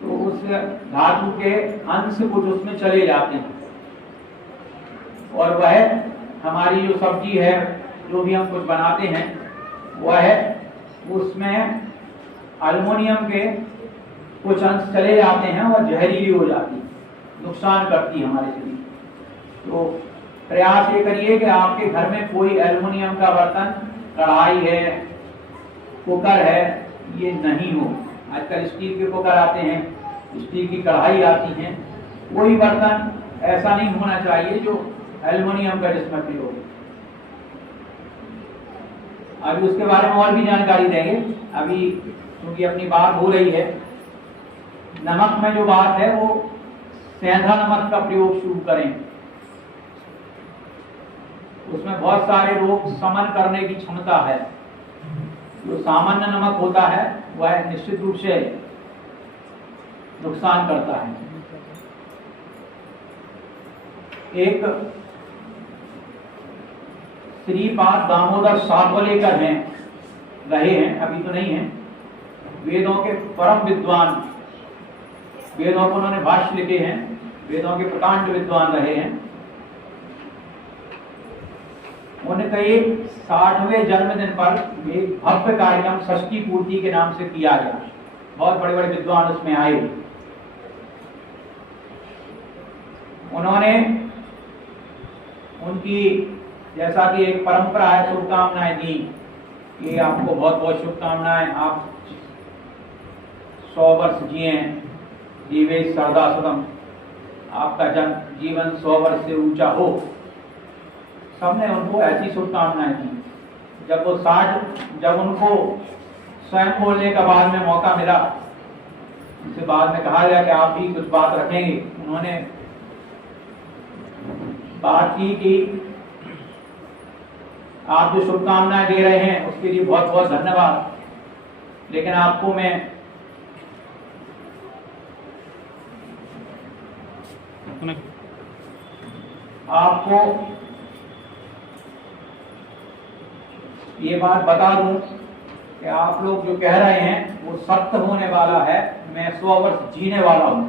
तो उस धातु के अंश कुछ उसमें चले जाते हैं, और वह हमारी जो सब्जी है, जो भी हम कुछ बनाते हैं, वह उसमें अल्युमिनियम के कुछ अंश चले जाते हैं और जहरीली हो जाती है, नुकसान करती है हमारे शरीर। तो प्रयास ये करिए कि आपके घर में कोई एल्युमिनियम का बर्तन, कढ़ाई है, कुकर है, ये नहीं हो। आजकल स्टील के कुकर आते हैं, स्टील की कढ़ाई आती हैं, कोई बर्तन ऐसा नहीं होना चाहिए जो एल्युमिनियम का जिसमें प्रयोग है। अभी उसके बारे में और भी जानकारी देंगे। अभी क्योंकि अपनी बात हो रही है, नमक में जो बात है वो सेंधा नमक का प्रयोग शुरू करें। उसमें बहुत सारे रोग शमन करने की क्षमता है। जो सामान्य नमक होता है वह निश्चित रूप से नुकसान करता है। एक श्रीपाद दामोदर सातवलेकर हैं, रहे हैं, अभी तो नहीं हैं, वेदों के परम विद्वान, वेदों को उन्होंने भाष्य लिखे हैं, वेदों के प्रकांड विद्वान रहे हैं। उनके 60वें जन्मदिन पर एक भव्य कार्यक्रम षष्ठी पूर्ति के नाम से किया गया। बहुत बड़े बड़े विद्वान उसमें आए। उन्होंने उनकी जैसा कि एक परंपरा है, शुभकामनाएं दी कि आपको बहुत बहुत शुभकामनाएं। आप 100 वर्ष जिए, जीवे सदा सदम, आपका जीवन 100 वर्ष से ऊंचा हो। सबने उनको ऐसी शुभकामनाएं दी। जब उनको स्वयं बोलने का बाद में मौका मिला, उनसे बाद में कहा गया कि आप भी कुछ बात रखेंगे, उन्होंने बात की कि आप जो शुभकामनाएं दे रहे हैं उसके लिए बहुत बहुत धन्यवाद, लेकिन आपको मैं ये बात बता दूं कि आप लोग जो कह रहे हैं वो सत्य होने वाला है। मैं 100 वर्ष जीने वाला हूं।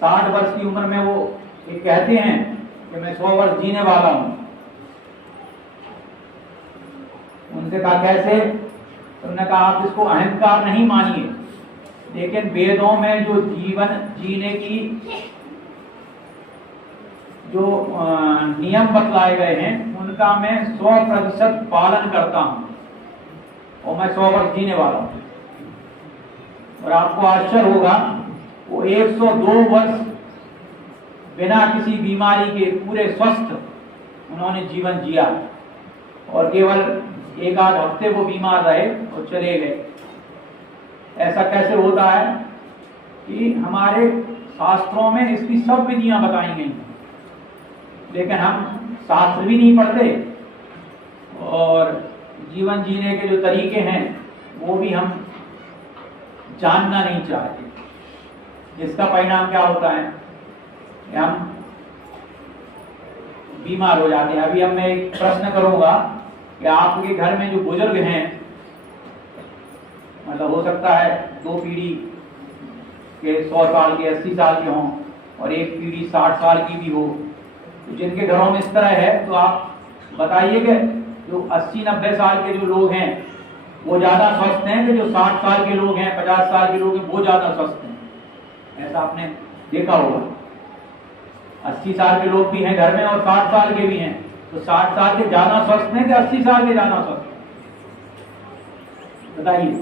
60 वर्ष की उम्र में वो ये कहते हैं कि मैं 100 वर्ष जीने वाला हूं। उनसे कहा कैसे? उन्होंने कहा आप इसको अहंकार नहीं मानिए, लेकिन वेदों में जो जीवन जीने की जो नियम बतलाए गए हैं उनका मैं 100% पालन करता हूं और मैं 100 वर्ष जीने वाला हूं। और आपको आश्चर्य होगा, वो 102 वर्ष बिना किसी बीमारी के पूरे स्वस्थ उन्होंने जीवन जिया, और केवल 1-8 हफ्ते वो बीमार रहे और चले गए। ऐसा कैसे होता है कि हमारे शास्त्रों में इसकी सब विधियां बताई गई, लेकिन हम शास्त्र भी नहीं पढ़ते और जीवन जीने के जो तरीके हैं वो भी हम जानना नहीं चाहते, जिसका परिणाम क्या होता है कि हम बीमार हो जाते हैं। अभी अब मैं एक प्रश्न करूंगा कि आपके घर में जो बुजुर्ग हैं, मतलब हो सकता है 2 पीढ़ी के 100 साल के 80 साल के हों और एक पीढ़ी 60 साल की भी हो, तो जिनके घरों में इस तरह है तो आप बताइए कि जो 80-90 साल के जो लोग हैं वो ज्यादा स्वस्थ हैं कि जो 60 साल के लोग हैं, 50 साल के लोग हैं वो ज्यादा स्वस्थ हैं? ऐसा आपने देखा होगा। 80 साल के लोग भी हैं घर में और 60 साल के भी हैं, तो 60 साल के ज्यादा स्वस्थ हैं कि 80 साल के ज्यादा स्वस्थ हैं? बताइए।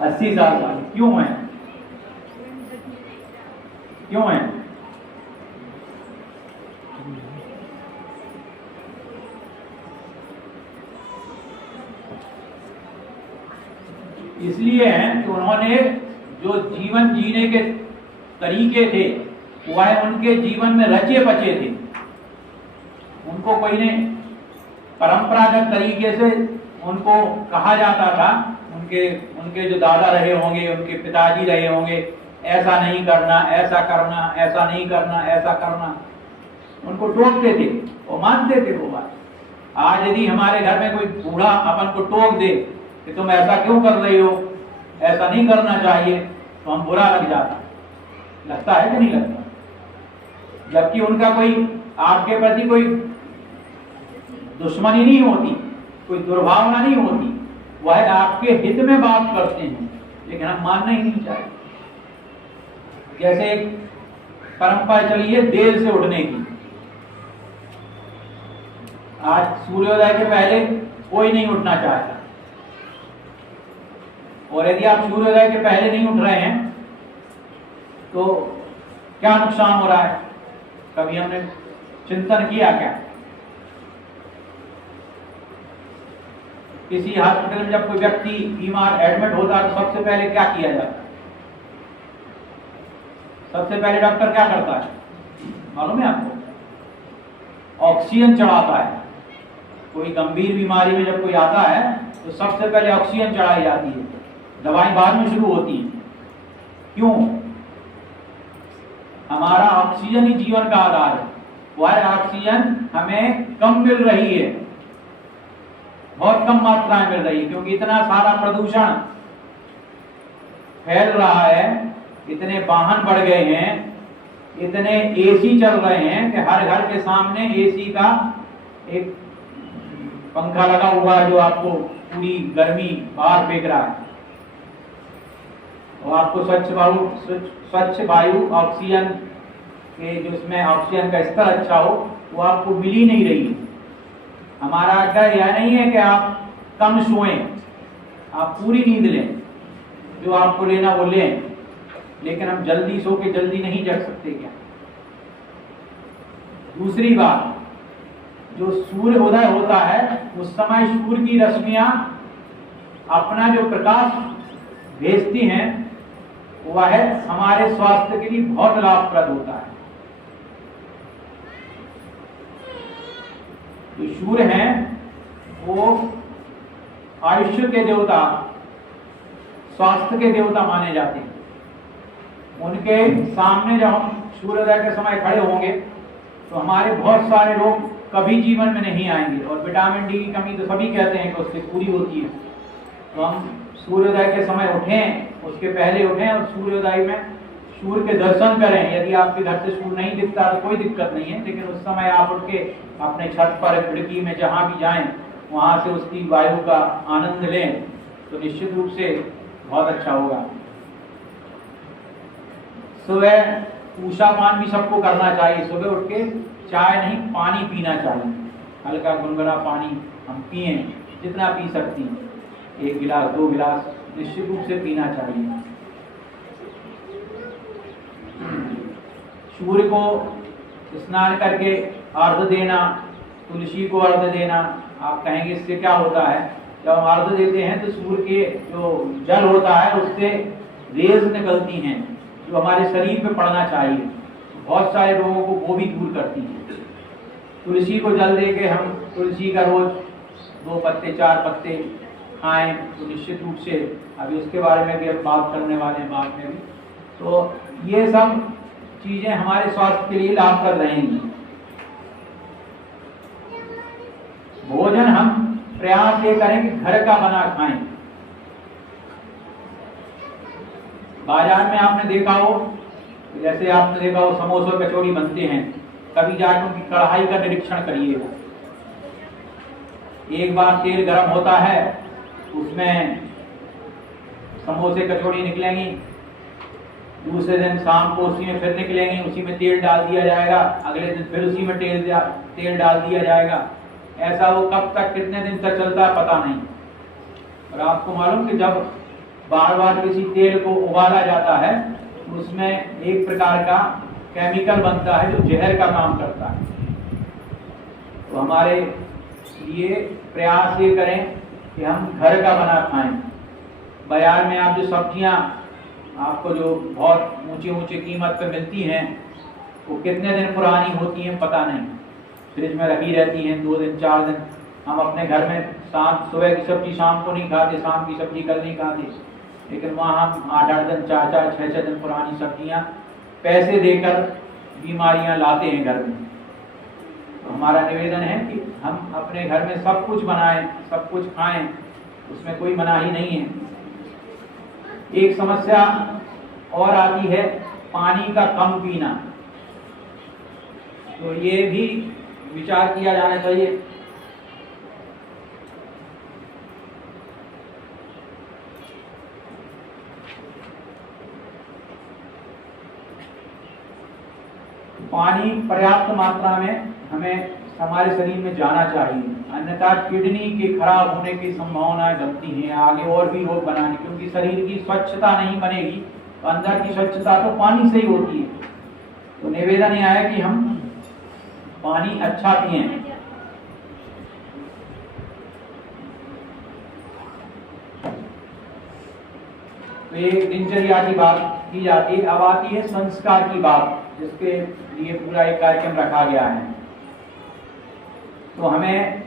80 साल वाले क्यों हैं? क्यों हैं? इसलिए हैं कि उन्होंने जो जीवन जीने के तरीके थे वह उनके जीवन में रचे बचे थे। उनको कोई ने परंपरागत तरीके से उनको कहा जाता था, उनके जो दादा रहे होंगे, उनके पिताजी रहे होंगे, ऐसा नहीं करना, ऐसा करना, ऐसा नहीं करना, ऐसा करना, उनको टोकते थे और मानते थे वो बात। आज यदि हमारे घर में कोई बूढ़ा अपन को टोक दे कि तुम ऐसा क्यों कर रही हो, ऐसा नहीं करना चाहिए, तो हम बुरा लग जाता, लगता है कि नहीं लगता? जबकि उनका कोई आपके प्रति कोई दुश्मनी नहीं होती, कोई दुर्भावना नहीं होती, वह आपके हित में बात करते हैं, लेकिन हम मानना ही नहीं चाहते। जैसे एक परंपरा चली है देर से उठने की। आज सूर्योदय के पहले कोई नहीं उठना चाहता, और यदि आप सूर्योदय के पहले नहीं उठ रहे हैं तो क्या नुकसान हो रहा है? कभी हमने चिंतन किया क्या? किसी हॉस्पिटल में जब कोई व्यक्ति बीमार एडमिट होता है तो सबसे पहले क्या किया जाता है? सबसे पहले डॉक्टर क्या करता है मालूम है आपको? ऑक्सीजन चढ़ाता है। कोई गंभीर बीमारी में जब कोई आता है तो सबसे पहले ऑक्सीजन चढ़ाई जाती है, दवाई बाद में शुरू होती है। क्यों? हमारा ऑक्सीजन ही जीवन का आधार है। वह ऑक्सीजन हमें कम मिल रही है, बहुत कम मात्रा में मिल रही है, क्योंकि इतना सारा प्रदूषण फैल रहा है, इतने वाहन बढ़ गए हैं, इतने एसी चल रहे हैं कि हर घर के सामने एसी का एक पंखा लगा हुआ है जो आपको पूरी गर्मी बाहर फेंक रहा है, और आपको स्वच्छ वायु ऑक्सीजन के जो इसमें ऑक्सीजन का स्तर अच्छा हो वो आपको मिल ही नहीं रही है। हमारा आग्रह यह नहीं है कि आप कम सोएं, आप पूरी नींद लें, जो आपको लेना वो लें, लेकिन हम जल्दी सो के जल्दी नहीं जग सकते क्या? दूसरी बात, जो सूर्य उदय होता है उस समय सूर्य की रश्मियां अपना जो प्रकाश भेजती हैं वह हमारे स्वास्थ्य के लिए बहुत लाभप्रद होता है। जो सूर्य हैं वो आयुष्य के देवता, स्वास्थ्य के देवता माने जाते हैं। उनके सामने जब हम सूर्योदय के समय खड़े होंगे तो हमारे बहुत सारे रोग कभी जीवन में नहीं आएंगे, और विटामिन डी की कमी तो सभी कहते हैं कि उससे पूरी होती है। तो हम सूर्योदय के समय उठें, उसके पहले उठें और सूर्योदय में सूर्य के दर्शन करें। यदि आपके घर से सूर्य नहीं दिखता तो कोई दिक्कत नहीं है, लेकिन उस समय आप उठ के अपने छत पर, खिड़की में, जहाँ भी जाएं वहाँ से उसकी वायु का आनंद लें तो निश्चित रूप से बहुत अच्छा होगा। सुबह ऊषापान भी सबको करना चाहिए। सुबह उठ के चाय नहीं, पानी पीना चाहिए। हल्का गुनगुना पानी हम पिएं, जितना पी सकती हैं, 1 गिलास 2 गिलास निश्चित रूप से पीना चाहिए। सूर्य को स्नान करके अर्घ्य देना, तुलसी को अर्घ्य देना। आप कहेंगे इससे क्या होता है? जब हम अर्घ्य देते हैं तो सूर्य के जो जल होता है उससे रेज निकलती हैं जो हमारे शरीर पे पड़ना चाहिए, बहुत सारे रोगों को वो भी दूर करती हैं। तुलसी को जल दे के हम तुलसी का रोज 2 पत्ते 4 पत्ते खाएं तो निश्चित रूप से, अभी उसके बारे में भी हम बात करने वाले हैं बाद में भी, तो ये सब चीजें हमारे स्वास्थ्य के लिए लाभ कर रहेंगी। भोजन हम प्रयास ये करें कि घर का बना खाएं। बाजार में आपने देखा हो, जैसे आपने देखा हो समोसे और कचौड़ी बनते हैं, कभी जाकर उनकी कढ़ाई का निरीक्षण करिएगा। एक बार तेल गर्म होता है, उसमें समोसे कचौड़ी निकलेंगी, दूसरे दिन शाम को उसी में फिर निकलेंगी, उसी में तेल डाल दिया जाएगा, अगले दिन फिर उसी में तेल डाल दिया जाएगा। ऐसा वो कब तक, कितने दिन तक चलता है पता नहीं। और आपको मालूम कि जब बार बार किसी तेल को उबाला जाता है तो उसमें एक प्रकार का केमिकल बनता है जो जहर का काम करता है। तो हमारे लिए प्रयास ये करें कि हम घर का बना खाएं। बाजार में आप जो सब्जियां आपको जो बहुत ऊंचे ऊंचे कीमत पे मिलती हैं वो कितने दिन पुरानी होती हैं पता नहीं, फ्रिज में रखी रहती हैं 2 दिन 4 दिन। हम अपने घर में सुबह की सब्जी शाम को नहीं खाते, शाम की सब्जी कल नहीं खाते, लेकिन वहाँ हम 8-8 दिन 4-4 6-6 दिन पुरानी सब्जियाँ पैसे देकर बीमारियाँ लाते हैं घर में। तो हमारा निवेदन है कि हम अपने घर में सब कुछ बनाएं, सब कुछ खाएं, उसमें कोई मनाही नहीं है। एक समस्या और आती है पानी का कम पीना, तो ये भी विचार किया जाना चाहिए। पानी पर्याप्त मात्रा में हमें हमारे शरीर में जाना चाहिए, अन्यथा किडनी के खराब होने की संभावनाएं बनती हैं, आगे और भी रोग बनाने, क्योंकि शरीर की स्वच्छता नहीं बनेगी तो अंदर की स्वच्छता तो पानी से ही होती है। तो निवेदन यह है कि हम पानी अच्छा पिएं। तो ये दिनचर्या की बात की जाती है। अब आती है संस्कार की बात, जिसके लिए पूरा एक कार्यक्रम रखा गया है। तो हमें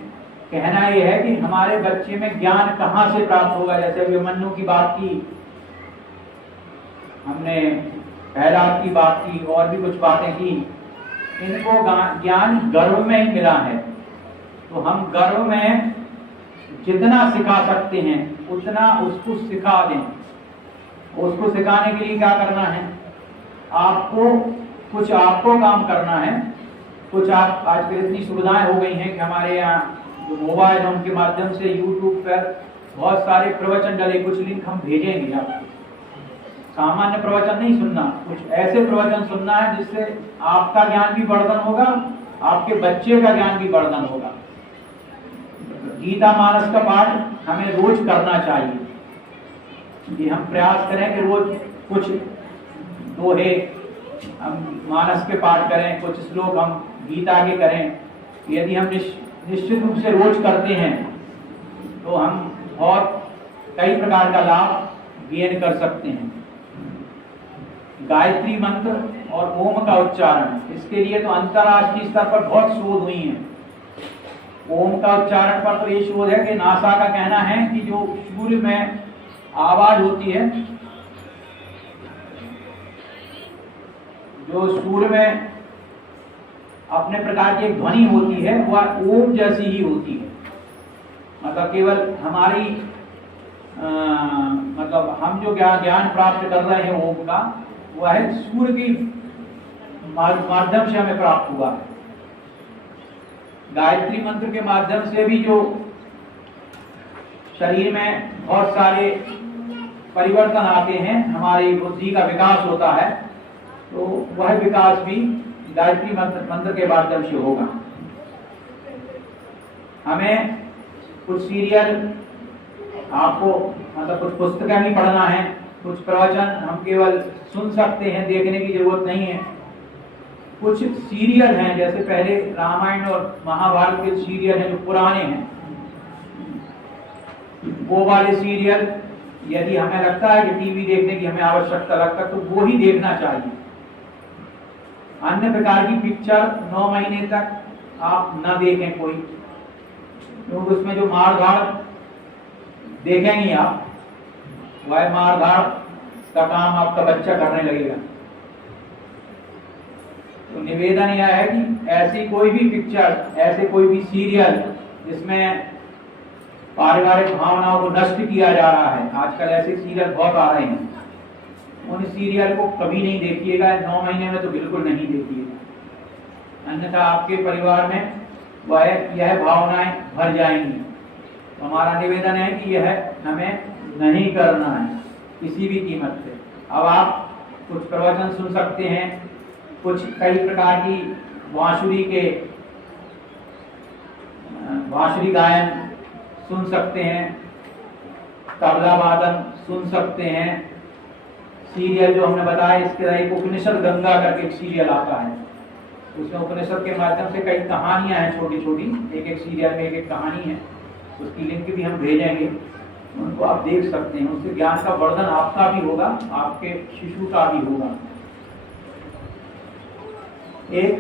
कहना यह है कि हमारे बच्चे में ज्ञान कहाँ से प्राप्त होगा। जैसे अभिमन्यु की बात की हमने, प्रहलाद की बात की, और भी कुछ बातें की। इनको ज्ञान गर्भ में ही मिला है, तो हम गर्भ में जितना सिखा सकते हैं उतना उसको सिखा दें। उसको सिखाने के लिए क्या करना है, कुछ आपको काम करना है, कुछ आप आजकल इतनी सुविधाएं हो गई हैं कि हमारे यहाँ जो मोबाइल है उनके माध्यम से यूट्यूब पर बहुत सारे प्रवचन डले, कुछ लिंक हम भेजेंगे आपको। सामान्य प्रवचन नहीं सुनना, कुछ ऐसे प्रवचन सुनना है जिससे आपका ज्ञान भी वर्धन होगा, आपके बच्चे का ज्ञान भी वर्धन होगा। गीता मानस का पाठ हमें रोज करना चाहिए। कि हम प्रयास करें कि रोज कुछ दोहे हम मानस के पाठ करें, कुछ श्लोक हम गीता के करें। यदि हम निश्चित रूप से रोज करते हैं तो हम बहुत कई प्रकार का लाभ गेन कर सकते हैं। गायत्री मंत्र और ओम का उच्चारण, इसके लिए तो अंतर्राष्ट्रीय स्तर पर बहुत शोध हुई हैं। ओम का उच्चारण पर तो ये शोध है कि नासा का कहना है कि जो सूर्य में आवाज होती है, जो सूर्य में अपने प्रकार की एक ध्वनि होती है वह ओम जैसी ही होती है। मतलब केवल हमारी मतलब हम जो ज्ञान प्राप्त कर रहे हैं ओम का, वह है सूर्य की माध्यम से हमें प्राप्त हुआ है। गायत्री मंत्र के माध्यम से भी जो शरीर में बहुत सारे परिवर्तन आते हैं, हमारी बुद्धि का विकास होता है, तो वह विकास भी गायत्री मंत्र के माध्यम से होगा। हमें कुछ सीरियल आपको मतलब कुछ पुस्तकें भी पढ़ना है, कुछ प्रवचन हम केवल सुन सकते हैं, देखने की जरूरत नहीं है। कुछ सीरियल हैं, जैसे पहले रामायण और महाभारत के सीरियल हैं जो पुराने हैं, वो वाले सीरियल यदि हमें लगता है कि टीवी देखने की हमें आवश्यकता लगता है तो वो ही देखना चाहिए। अन्य प्रकार की पिक्चर 9 महीने तक आप न देखें कोई, क्योंकि उसमें जो मारधाड़ देखेंगे आप, वह मारधाड़ का काम आपका बच्चा करने लगेगा। तो निवेदन यह है कि ऐसी कोई भी पिक्चर, ऐसे कोई भी सीरियल जिसमें पारिवारिक भावनाओं को नष्ट किया जा रहा है, आजकल ऐसे सीरियल बहुत आ रहे हैं, उन सीरियल को कभी नहीं देखिएगा। 9 महीने में तो बिल्कुल नहीं देखिएगा, अन्यथा आपके परिवार में वह यह भावनाएं भर जाएंगी। तो हमारा निवेदन है कि यह हमें नहीं करना है किसी भी कीमत पे। अब आप कुछ प्रवचन सुन सकते हैं, कुछ कई प्रकार की बांसुरी गायन सुन सकते हैं, तबला वादन सुन सकते हैं। सीरियल जो हमने बताया, इसके एक उपनिषद गंगा करके एक सीरियल आता है, उसमें उपनिषद के माध्यम से कई कहानियां हैं छोटी छोटी, एक एक सीरियल में एक एक कहानी है, उसकी लिंक भी हम भेजेंगे, उनको आप देख सकते हैं। उससे ज्ञान का वर्धन आपका भी होगा, आपके शिशु का भी होगा। एक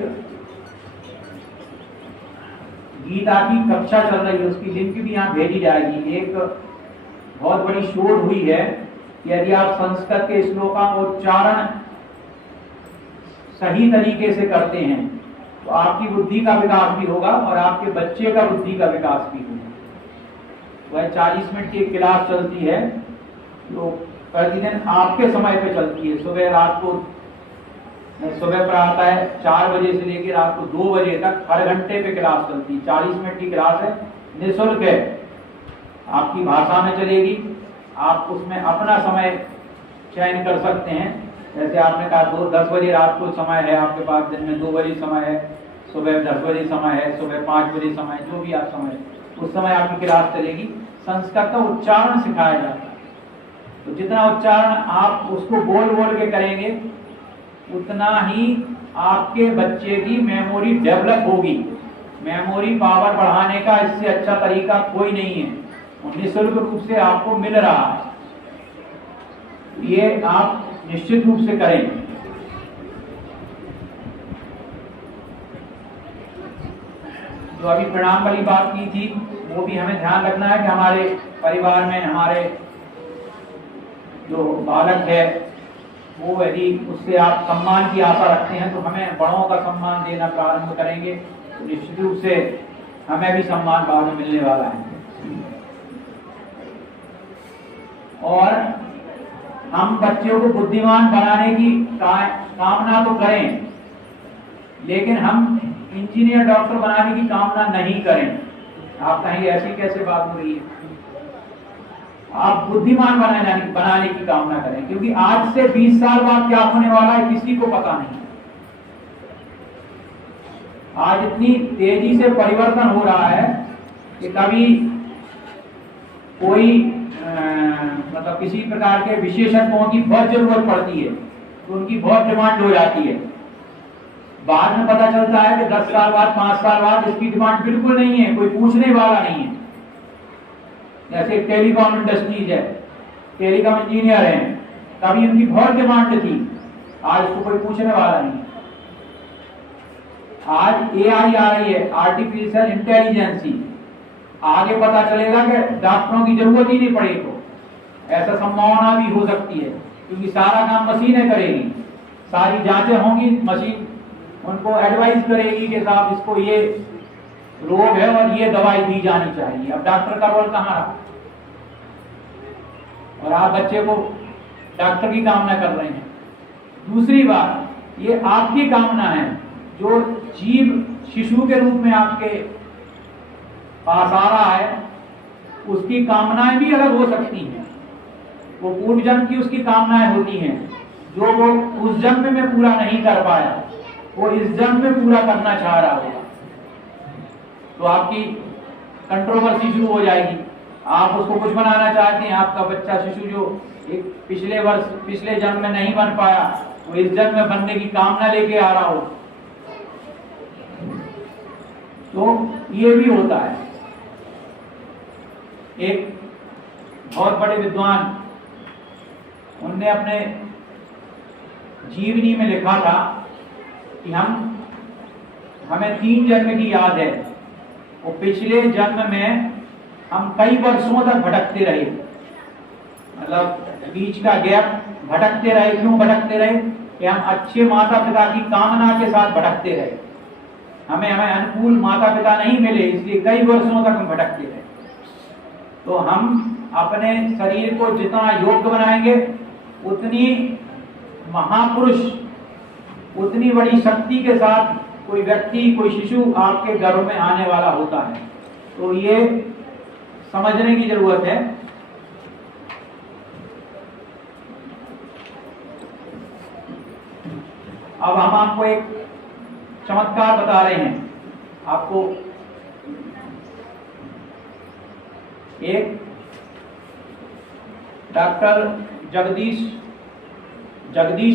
गीता की कक्षा चल रही है, उसकी लिंक भी यहाँ भेजी जाएगी। एक बहुत बड़ी शोध हुई है कि यदि आप संस्कृत के श्लोकों का उच्चारण सही तरीके से करते हैं तो आपकी बुद्धि का विकास भी होगा और आपके बच्चे का बुद्धि का विकास भी होगा। वह 40 मिनट की क्लास चलती है जो प्रतिदिन आपके समय पे चलती है। सुबह पर आता है 4 बजे से लेकर रात को 2 बजे तक, हर घंटे पे क्लास चलती है। 40 मिनट की क्लास है, निःशुल्क है, आपकी भाषा में चलेगी। आप उसमें अपना समय चयन कर सकते हैं। जैसे आपने कहा 10 बजे रात को समय है आपके पास, दिन में 2 बजे समय है, सुबह 10 बजे समय है, सुबह 5 बजे समय, जो भी आप समय, उस समय आपकी क्लास चलेगी। संस्कृत का उच्चारण सिखाया जाता है, तो जितना उच्चारण आप उसको बोल बोल के करेंगे उतना ही आपके बच्चे की मेमोरी डेवलप होगी। मेमोरी पावर बढ़ाने का इससे अच्छा तरीका कोई नहीं है, निःशुल्क रूप से आपको मिल रहा है, ये आप निश्चित रूप से करें। जो अभी प्रणाम वाली बात की थी, वो भी हमें ध्यान रखना है कि हमारे परिवार में हमारे जो बालक है वो यदि उससे आप सम्मान की आशा रखते हैं तो हमें बड़ों का सम्मान देना प्रारंभ करेंगे तो निश्चित रूप से हमें भी सम्मान बाद में मिलने वाला है। और हम बच्चों को बुद्धिमान बनाने की कामना तो करें, लेकिन हम इंजीनियर डॉक्टर बनाने की कामना नहीं करें। आप कहेंगे ऐसी कैसे बात हो रही है? आप बुद्धिमान बनाने की कामना करें, क्योंकि आज से 20 साल बाद क्या होने वाला है किसी को पता नहीं। आज इतनी तेजी से परिवर्तन हो रहा है कि कभी कोई मतलब किसी प्रकार के विशेषज्ञों की बहुत जरूरत पड़ती है तो उनकी बहुत डिमांड हो जाती है। बाद में पता चलता है कि 10 साल बाद 5 साल बाद इसकी डिमांड बिल्कुल नहीं है, कोई पूछने वाला नहीं है। जैसे टेलीकॉम इंडस्ट्रीज है, टेलीकॉम इंजीनियर हैं, कभी उनकी बहुत डिमांड थी, आज उसको कोई पूछने वाला नहीं। आज एआई आ रही है, आर्टिफिशियल इंटेलिजेंसी, आगे पता चलेगा कि डॉक्टरों की जरूरत ही नहीं पड़ेगी। तो ऐसा संभावना भी हो सकती है क्योंकि सारा काम मशीनें करेगी, सारी जांचें होंगी, मशीन उनको एडवाइस करेगी कि साहब इसको ये रोग है और ये दवाई दी जानी चाहिए। अब डॉक्टर का रोल कहाँ रहा? और आप बच्चे को डॉक्टर की कामना कर रहे हैं। दूसरी बात, ये आपकी कामना है, जो जीव शिशु के रूप में आपके पास आ रहा है उसकी कामनाएं भी अलग हो सकती हैं। वो पूर्व जन्म की उसकी कामनाएं होती हैं जो वो उस जन्म में पूरा नहीं कर पाया, वो इस जन्म में पूरा करना चाह रहा होगा। तो आपकी कंट्रोवर्सी शुरू हो जाएगी। आप उसको कुछ बनाना चाहते हैं, आपका बच्चा शिशु जो एक पिछले जन्म में नहीं बन पाया वो इस जन्म में बनने की कामना लेके आ रहा हो, तो ये भी होता है। एक बहुत बड़े विद्वान, उनने अपने जीवनी में लिखा था कि हमें 3 जन्म की याद है, वो पिछले जन्म में हम कई वर्षों तक भटकते रहे, मतलब बीच का गैप भटकते रहे। क्यों भटकते रहे? कि हम अच्छे माता पिता की कामना के साथ भटकते रहे, हमें अनुकूल माता पिता नहीं मिले, इसलिए कई वर्षों तक हम भटकते रहे। तो हम अपने शरीर को जितना योग्य बनाएंगे उतनी महापुरुष, उतनी बड़ी शक्ति के साथ कोई व्यक्ति, कोई शिशु आपके गर्भ में आने वाला होता है। तो ये समझने की जरूरत है। अब हम आपको एक चमत्कार बता रहे हैं। आपको एक डॉक्टर जगदीश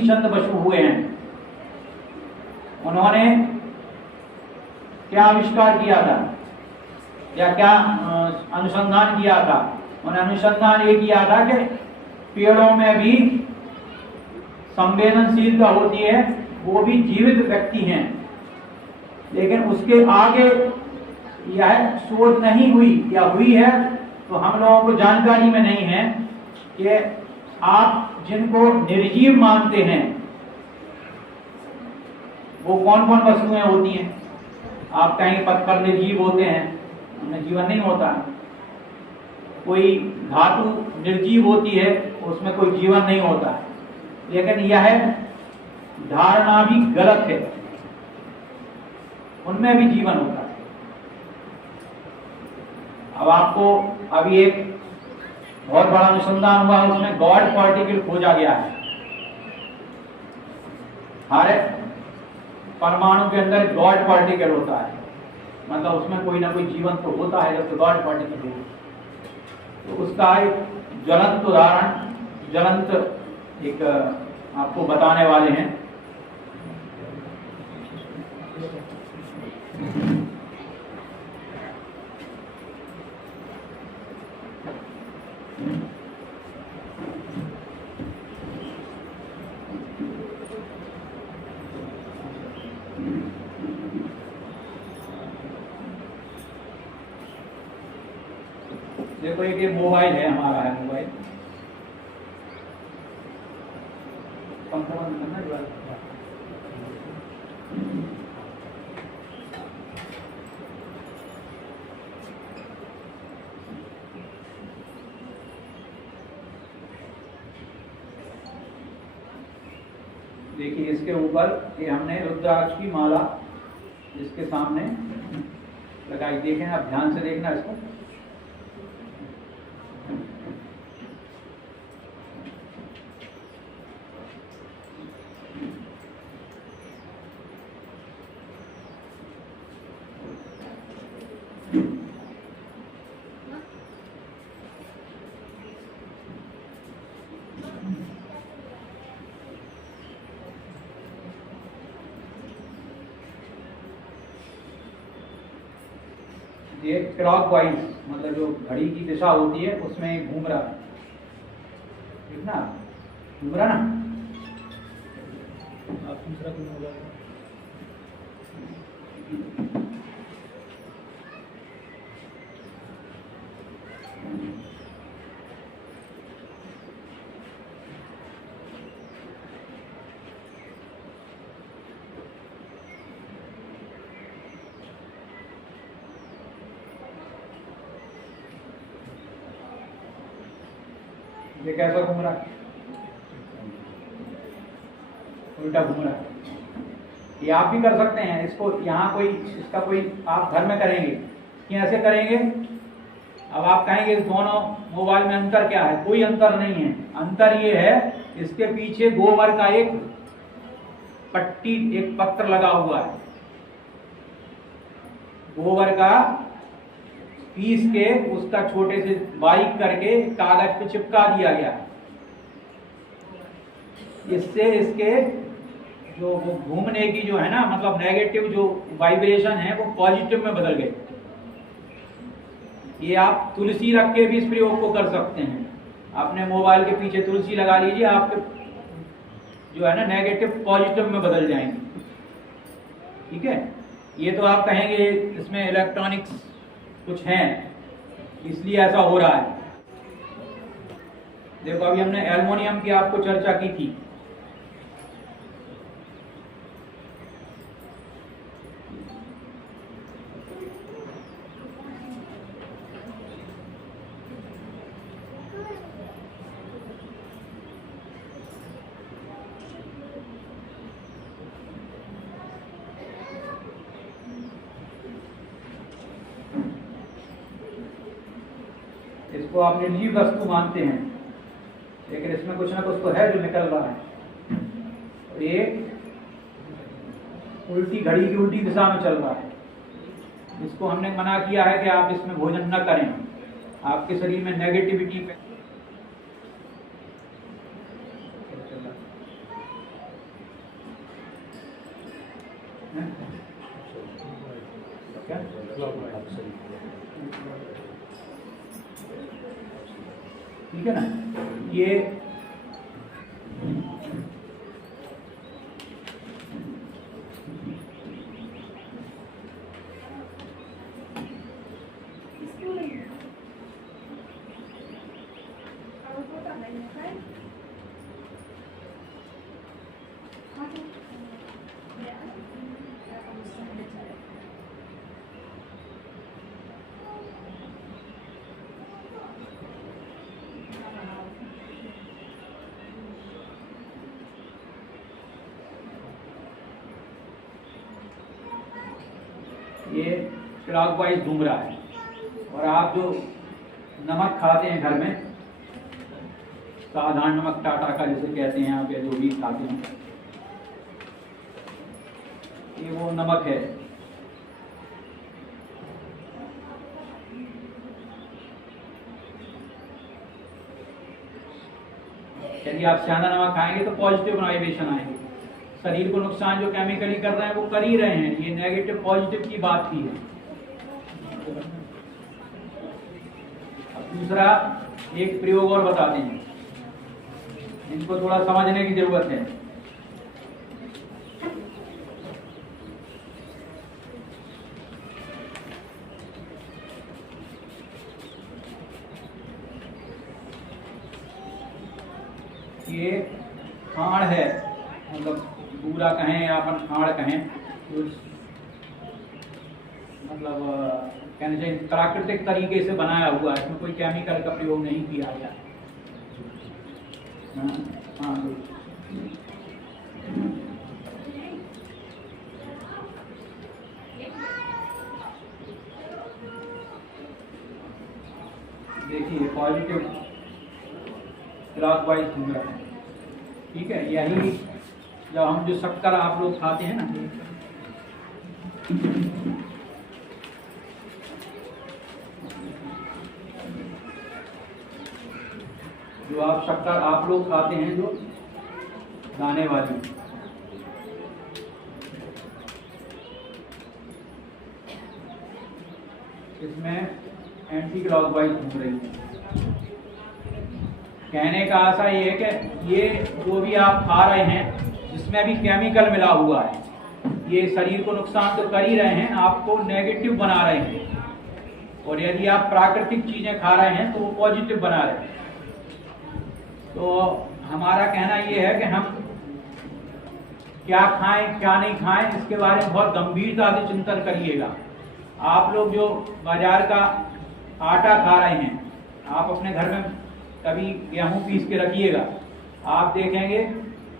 चंद्र बसु हुए हैं, उन्होंने क्या आविष्कार किया था या क्या अनुसंधान किया था? उन्होंने अनुसंधान ये किया था कि पेड़ों में भी संवेदनशीलता होती है, वो भी जीवित व्यक्ति हैं, लेकिन उसके आगे यह शोध नहीं हुई या हुई है तो हम लोगों को जानकारी में नहीं है कि आप जिनको निर्जीव मानते हैं वो कौन कौन वस्तुएं होती हैं। आप कहेंगे पत्थर निर्जीव होते हैं, उनमें जीवन नहीं होता। कोई धातु निर्जीव होती है, उसमें कोई जीवन नहीं होता। लेकिन यह धारणा भी गलत है, उनमें भी जीवन होता है। अब आपको अभी एक बहुत बड़ा अनुसंधान हुआ, उसमें गॉड पार्टिकल खोजा गया है। हर परमाणु के अंदर गॉड पार्टिकल होता है, मतलब उसमें कोई ना कोई जीवन तो होता है जब गॉड पार्टिकल हो। तो उसका एक ज्वलंत उदाहरण, ज्वलंत एक आपको बताने वाले हैं। देखो एक ये मोबाइल है, हमारा है मोबाइल। पंखा बंद करना है। देखिए इसके ऊपर ये हमने रुद्राक्ष की माला इसके सामने लगाई। देखें आप ध्यान से देखना इसको। ये क्लॉकवाइज मतलब जो घड़ी की दिशा होती है उसमें घूम रहा है, ठीक ना, घूम रहा ना। आप दूसरा कोई मोबाइल ये कैसा घूम रहा है, उल्टा घूम रहा है। ये आप भी कर सकते हैं इसको, यहाँ कोई इसका कोई आप घर में करेंगे कि ऐसे करेंगे। अब आप कहेंगे दोनों मोबाइल में अंतर क्या है, कोई अंतर नहीं है। अंतर ये है इसके पीछे गोबर का एक पट्टी, एक पत्र लगा हुआ है, गोबर का पीस के उसका छोटे से बारीक करके कागज पे चिपका दिया गया। इससे इसके जो वो घूमने की जो है ना, मतलब नेगेटिव जो वाइब्रेशन है वो पॉजिटिव में बदल गए। ये आप तुलसी रख के भी इस प्रयोग को कर सकते हैं। अपने मोबाइल के पीछे तुलसी लगा लीजिए, आपके जो है ना नेगेटिव पॉजिटिव में बदल जाएंगे, ठीक है। ये तो आप कहेंगे इसमें इलेक्ट्रॉनिक्स कुछ हैं इसलिए ऐसा हो रहा है। देखो अभी हमने एल्युमिनियम की आपको चर्चा की थी, इसको आप निर्जीव वस्तु मानते हैं, लेकिन इसमें कुछ ना कुछ तो है जो निकल रहा है। और ये उल्टी घड़ी की उल्टी दिशा में चल रहा है। इसको हमने मना किया है कि आप इसमें भोजन न करें, आपके शरीर में नेगेटिविटी पे ठीक है ना। ये ये क्लॉकवाइज घूम रहा है। और आप जो नमक खाते हैं घर में, साधारण नमक टाटा का जिसे कहते हैं आप, या जो भी खाते हैं, ये वो नमक है। यदि आप स्यादा नमक खाएंगे तो पॉजिटिव वाइब्रेशन आएंगे। शरीर को नुकसान जो केमिकली कर रहे हैं वो कर ही रहे हैं, ये नेगेटिव पॉजिटिव की बात की है। अब दूसरा एक प्रयोग और बताते हैं, इनको थोड़ा समझने की जरूरत है। ये खाड़ है, मतलब पूरा कहें या अपन खाड़ कहें, तो मतलब कहने चाहिए प्राकृतिक तरीके से बनाया हुआ है, इसमें कोई केमिकल का प्रयोग नहीं किया गया। हाँ देखिए पॉजिटिव क्लॉकवाइज घूम रहा है, ठीक है। यही जब हम जो शक्कर आप लोग खाते हैं ना, जो आप शक्कर आप लोग खाते हैं जो दाने वाली, इसमें एंटी क्लॉकवाइज घूम रही है। कहने का आशा ये है कि ये जो भी आप खा रहे हैं जिसमें भी केमिकल मिला हुआ है, ये शरीर को नुकसान तो कर ही रहे हैं, आपको नेगेटिव बना रहे हैं। और यदि आप प्राकृतिक चीजें खा रहे हैं तो वो पॉजिटिव बना रहे हैं। तो हमारा कहना ये है कि हम क्या खाएं क्या नहीं खाएं, इसके बारे में बहुत गंभीरता से चिंतन करिएगा। आप लोग जो बाजार का आटा खा रहे हैं, आप अपने घर में कभी गेहूं पीस के रखिएगा, आप देखेंगे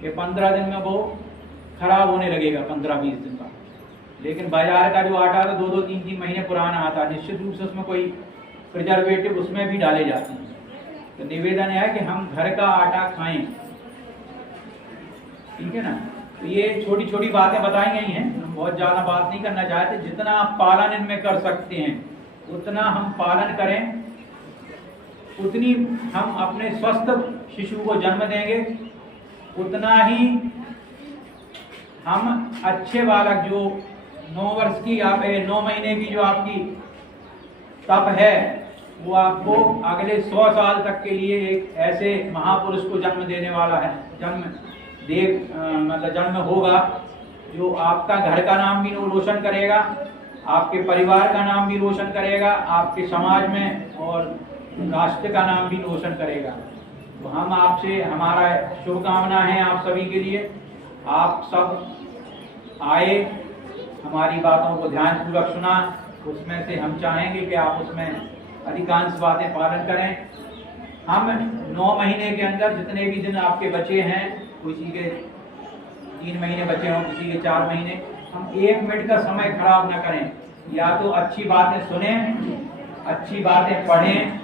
कि 15 दिन में वो खराब होने लगेगा, 15-20 दिन बाद। लेकिन बाजार का जो आटा था 2-2, 3-3 महीने पुराना आता, निश्चित रूप से उसमें कोई प्रिजर्वेटिव उसमें भी डाले जाते हैं। तो निवेदन है कि हम घर का आटा खाएं, ठीक है ना। तो ये छोटी छोटी बातें बताई गई हैं, हम बहुत ज़्यादा बात नहीं करना चाहते। जितना आप पालन इनमें कर सकते हैं उतना हम पालन करें, उतनी हम अपने स्वस्थ शिशु को जन्म देंगे, उतना ही हम अच्छे बालक जो 9 वर्ष की या 9 महीने की जो आपकी तप है वो आपको अगले 100 साल तक के लिए एक ऐसे महापुरुष को जन्म देने वाला है, जन्म होगा जो आपका घर का नाम भी रोशन करेगा, आपके परिवार का नाम भी रोशन करेगा, आपके समाज में और राष्ट्र का नाम भी रोशन करेगा। तो हम आपसे, हमारा शुभकामना है आप सभी के लिए। आप सब आए, हमारी बातों को ध्यानपूर्वक सुना, उसमें से हम चाहेंगे कि आप उसमें अधिकांश बातें पालन करें। हम 9 महीने के अंदर जितने भी दिन आपके बचे हैं, किसी के 3 महीने बचे हों, किसी के 4 महीने, हम 1 मिनट का समय खराब न करें। या तो अच्छी बातें सुने, अच्छी बातें पढ़ें,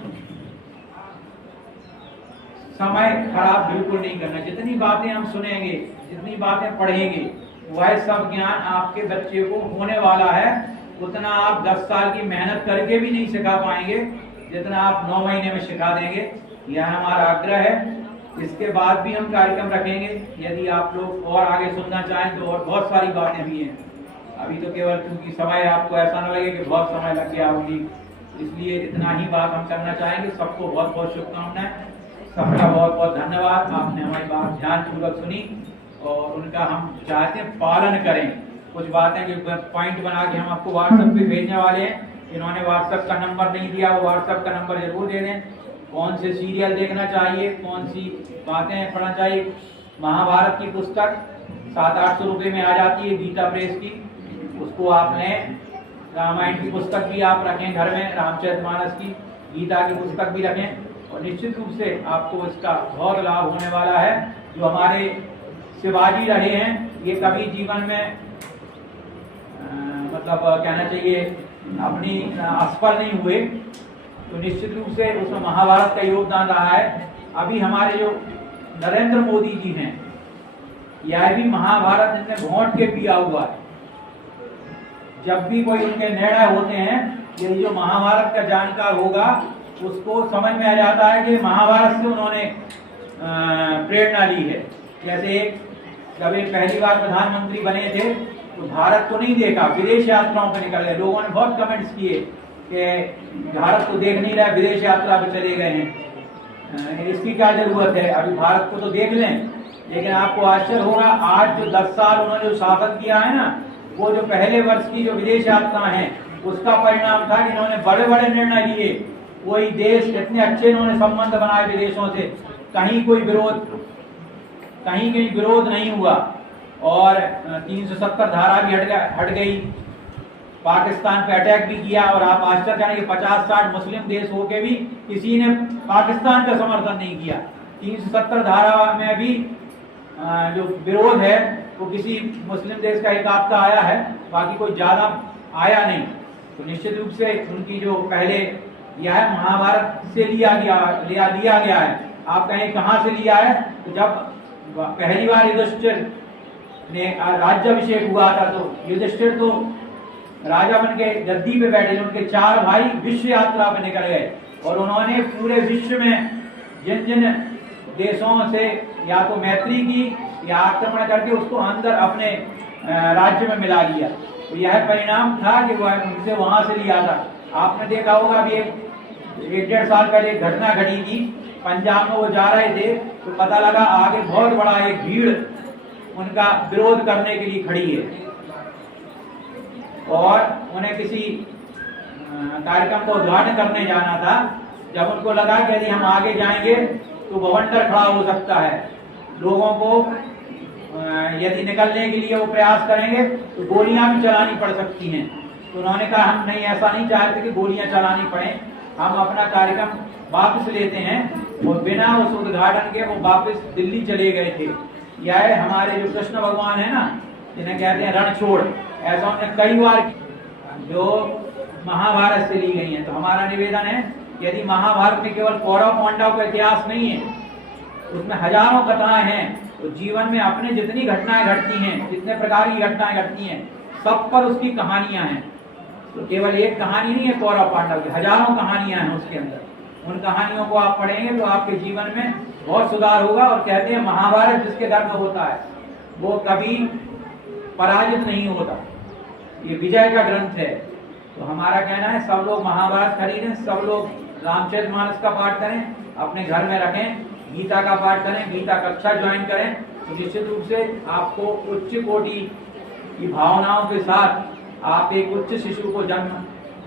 समय खराब बिल्कुल नहीं करना। जितनी बातें हम सुनेंगे, जितनी बातें पढ़ेंगे, वह सब ज्ञान आपके बच्चे को होने वाला है। उतना आप 10 साल की मेहनत करके भी नहीं सिखा पाएंगे जितना आप 9 महीने में सिखा देंगे। यह हमारा आग्रह है। इसके बाद भी हम कार्यक्रम रखेंगे। यदि आप लोग और आगे सुनना चाहें तो और बहुत सारी बातें भी हैं। अभी तो केवल क्योंकि समय, आपको ऐसा न लगे कि बहुत समय लग गया होगी, इसलिए इतना ही बात हम करना चाहेंगे। सबको बहुत बहुत शुभकामनाएं, सबका बहुत बहुत धन्यवाद। आपने हमारी बात ध्यानपूर्वक सुनी और उनका हम चाहते हैं पालन करें। कुछ बातें जो पॉइंट बना के हम आपको व्हाट्सएप पे भेजने वाले हैं। इन्होंने व्हाट्सएप का नंबर नहीं दिया, वो व्हाट्सएप का नंबर जरूर दे दें। कौन से सीरियल देखना चाहिए, कौन सी बातें पढ़ना चाहिए। महाभारत की पुस्तक 700-800 रुपये में आ जाती है, गीता प्रेस की, उसको आप लें। रामायण की पुस्तक भी आप रखें घर में, रामचरितमानस की, गीता की पुस्तक भी रखें और निश्चित रूप से आपको इसका बहुत लाभ होने वाला है। जो हमारे शिवाजी रहे हैं, ये कभी जीवन में मतलब कहना चाहिए अपनी असफल नहीं हुए, तो निश्चित रूप से उसमें महाभारत का योगदान रहा है। अभी हमारे जो नरेंद्र मोदी जी हैं, यह भी महाभारत इनमें घोंट के पिया हुआ है। जब भी कोई उनके निर्णय होते हैं, ये जो महाभारत का जानकार होगा उसको समझ में आ जाता है कि महाभारत से उन्होंने प्रेरणा ली है। जैसे जब एक पहली बार प्रधानमंत्री बने थे तो भारत को नहीं देखा, विदेश यात्राओं पर निकल गए। लोगों ने बहुत कमेंट्स किए कि भारत को देख नहीं रहा, विदेश यात्रा पे चले गए हैं, इसकी क्या जरूरत है, अभी भारत को तो देख लें। लेकिन आपको आश्चर्य होगा, आज जो 10 साल उन्होंने जो शासन किया है ना, वो जो पहले वर्ष की जो विदेश यात्रा है उसका परिणाम था कि इन्होंने बड़े बड़े निर्णय लिए। कोई देश, इतने अच्छे इन्होंने संबंध बनाए विदेशों से, कहीं कोई विरोध नहीं हुआ। और 370 धारा भी हट गई। पाकिस्तान पे अटैक भी किया और आप आश्चर्य करेंगे 50-60 मुस्लिम देश होके भी किसी ने पाकिस्तान का समर्थन नहीं किया। 370 धारा में भी जो विरोध है वो किसी मुस्लिम देश का एक आपका आया है, बाकी कोई ज्यादा आया नहीं। तो निश्चित रूप से उनकी जो पहले यह महाभारत से लिया गया है। आप कहें कहाँ से लिया है, तो जब पहली बार युधिष्ठिर ने राज्याभिषेक हुआ था तो युधिष्ठिर तो राजा बन के गद्दी पे बैठे, उनके 4 भाई विश्व यात्रा पे निकल गए और उन्होंने पूरे विश्व में जिन जिन देशों से या तो मैत्री की या आक्रमण करके उसको अंदर अपने राज्य में मिला लिया। तो यह परिणाम था कि वह उनसे वहां से लिया था। आपने देखा होगा अभी एक 1.5 साल पहले एक घटना घटी थी, पंजाब में वो जा रहे थे तो पता लगा आगे बहुत बड़ा एक भीड़ उनका विरोध करने के लिए खड़ी है और उन्हें किसी कार्यक्रम को उद्घाटन करने जाना था। जब उनको लगा कि यदि हम आगे जाएंगे तो बवंडर खड़ा हो सकता है, लोगों को यदि निकलने के लिए वो प्रयास करेंगे तो गोलियां भी चलानी पड़ सकती हैं। तो उन्होंने कहा हम नहीं, ऐसा नहीं चाहते कि गोलियां चलानी पड़े, हम अपना कार्यक्रम वापस लेते हैं। और बिना उस उद्घाटन के वो वापस दिल्ली चले गए थे। यह हमारे जो कृष्ण भगवान है ना, जिन्हें कहते हैं रण छोड़, ऐसा उन्होंने कई बार जो महाभारत से ली गई है। तो हमारा निवेदन है यदि महाभारत में केवल कौरव पांडव का इतिहास नहीं है, उसमें हजारों कथाएं हैं। तो जीवन में अपने जितनी घटनाएं घटती हैं, जितने प्रकार की घटनाएं घटती हैं, सब पर उसकी कहानियां हैं। तो केवल एक कहानी नहीं है कौरव पांडव की, हजारों कहानियां हैं उसके अंदर। उन कहानियों को आप पढ़ेंगे तो आपके जीवन में बहुत सुधार होगा। और कहते हैं महाभारत जिसके दर में होता है वो कभी पराजित नहीं होता, ये विजय का ग्रंथ है। तो हमारा कहना है सब लोग महाभारत खरीदें, सब लोग रामचरितमानस का पाठ करें, अपने घर में रखें, गीता का पाठ करें, गीता कक्षा ज्वाइन करें। तो निश्चित रूप से आपको उच्च कोटि की भावनाओं के साथ आप एक उच्च शिशु को जन्म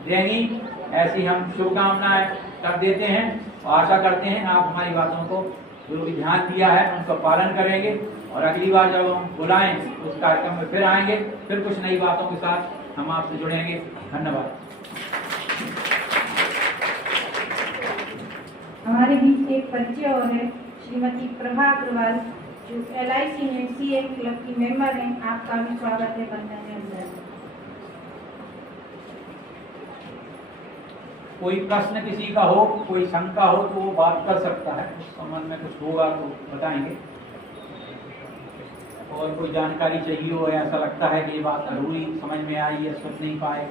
देंगी, ऐसी हम शुभकामनाएं कर देते हैं। और आशा करते हैं आप हमारी बातों को जो भी ध्यान दिया है उनका पालन करेंगे और अगली बार जब हम बुलाएं उस कार्यक्रम में फिर आएंगे, फिर कुछ नई बातों के साथ हम आपसे जुड़ेंगे। धन्यवाद। हमारे बीच एक परिचय और है, श्रीमती प्रभा अग्रवाल जो LIC में CA क्लब की मेंबर हैं। आपका भी स्वागत है बंधन के अंदर। कोई प्रश्न किसी का हो, कोई शंका हो तो वो बात कर सकता है, उस संबंध में कुछ होगा तो बताएंगे। और कोई जानकारी चाहिए हो, ऐसा लगता है कि ये बात जरूरी समझ में आई या समझ नहीं पाए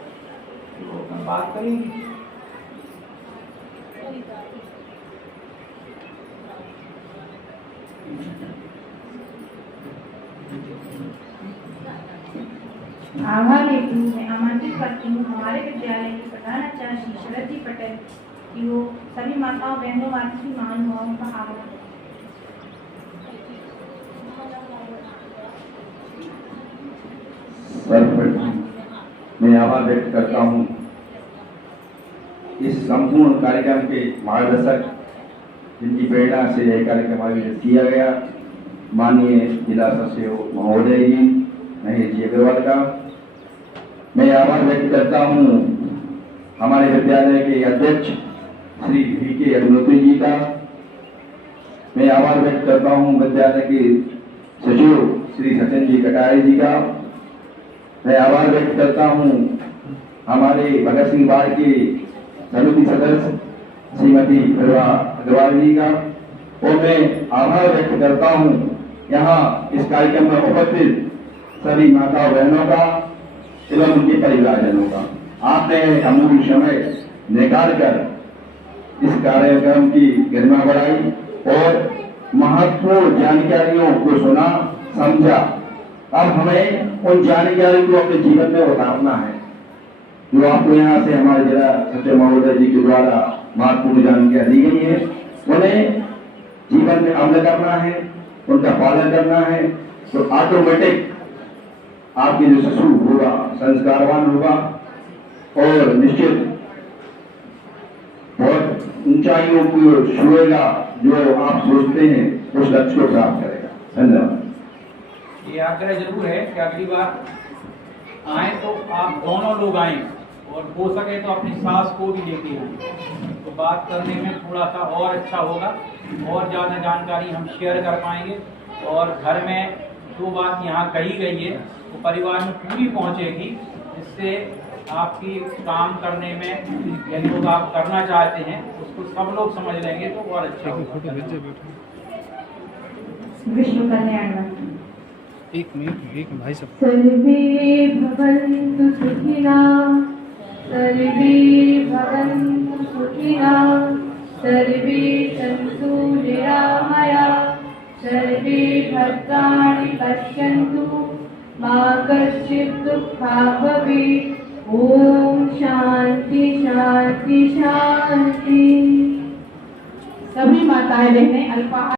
तो बात करेंगे। आभार हेतु मैं आमंत्रित करती हूँ हमारे विद्यालय के प्रधानाचार्य श्री शरद जी पटेल कि वो सभी माताओं बहनों मातृ महानुभावों का आभार। सर्वप्रथम मैं आभार व्यक्त करता हूँ इस संपूर्ण कार्यक्रम के मार्गदर्शक जिनकी प्रेरणा से यह कार्यक्रम आयोजित किया गया, माननीय जिला सचिव महोदय जी महेश जी अग्रवाल का। मैं आभार व्यक्त करता हूँ हमारे विद्यालय के अध्यक्ष श्री VK अग्निहोत्री जी का। मैं आभार व्यक्त करता हूँ विद्यालय के सचिव श्री सचिन जी कटारे जी का। मैं आभार व्यक्त करता हूँ हमारे भगत सिंह वार्ड के समिति सदस्य श्रीमती प्रभा अग्रवाल जी का। और मैं आभार व्यक्त करता हूँ यहाँ इस कार्यक्रम में उपस्थित सभी माताओं बहनों का एवं उनके परिवारजनों का। आपने अमूल्य समय निकाल कर इस कार्यक्रम की गरिमा बढ़ाई और महत्वपूर्ण जानकारियों को सुना, समझा। अब हमें उन जानकारी को अपने जीवन में उतारना है जो आपको यहाँ से हमारे जिला सचिव महोदय जी के द्वारा महत्वपूर्ण जानकारी दी गई है, उन्हें जीवन में अमल करना है, उनका पालन करना है। तो ऑटोमेटिक आपके जो शिशु होगा संस्कारवान होगा और निश्चित बहुत ऊंचाइयों को छुएगा, जो आप सोचते हैं उस लक्ष्य को प्राप्त करेगा। धन्यवाद। ये आग्रह जरूर है कि अगली बार आए तो आप दोनों लोग आए और हो सके तो अपनी सास को भी लेके आए, तो बात करने में थोड़ा सा और अच्छा होगा और ज़्यादा जानकारी हम शेयर कर पाएंगे। और घर में जो बात यहाँ कही गई है वो परिवार में पूरी पहुँचेगी, जिससे आपकी काम करने में यदि लोग आप करना चाहते हैं उसको सब लोग समझ लेंगे तो और अच्छा होगा। विश्व कल्याण एक भाई सब सर्वे भवन्तु सुखिनः, सर्वे भवन्तु सुखिनः, सर्वे सन्तु निरामया, सर्वे भद्राणि पश्यन्तु मा कश्चित् दुःखा भवेत्। ओम शांति शांति शांति। सभी माताएं बहनें अल्पाहार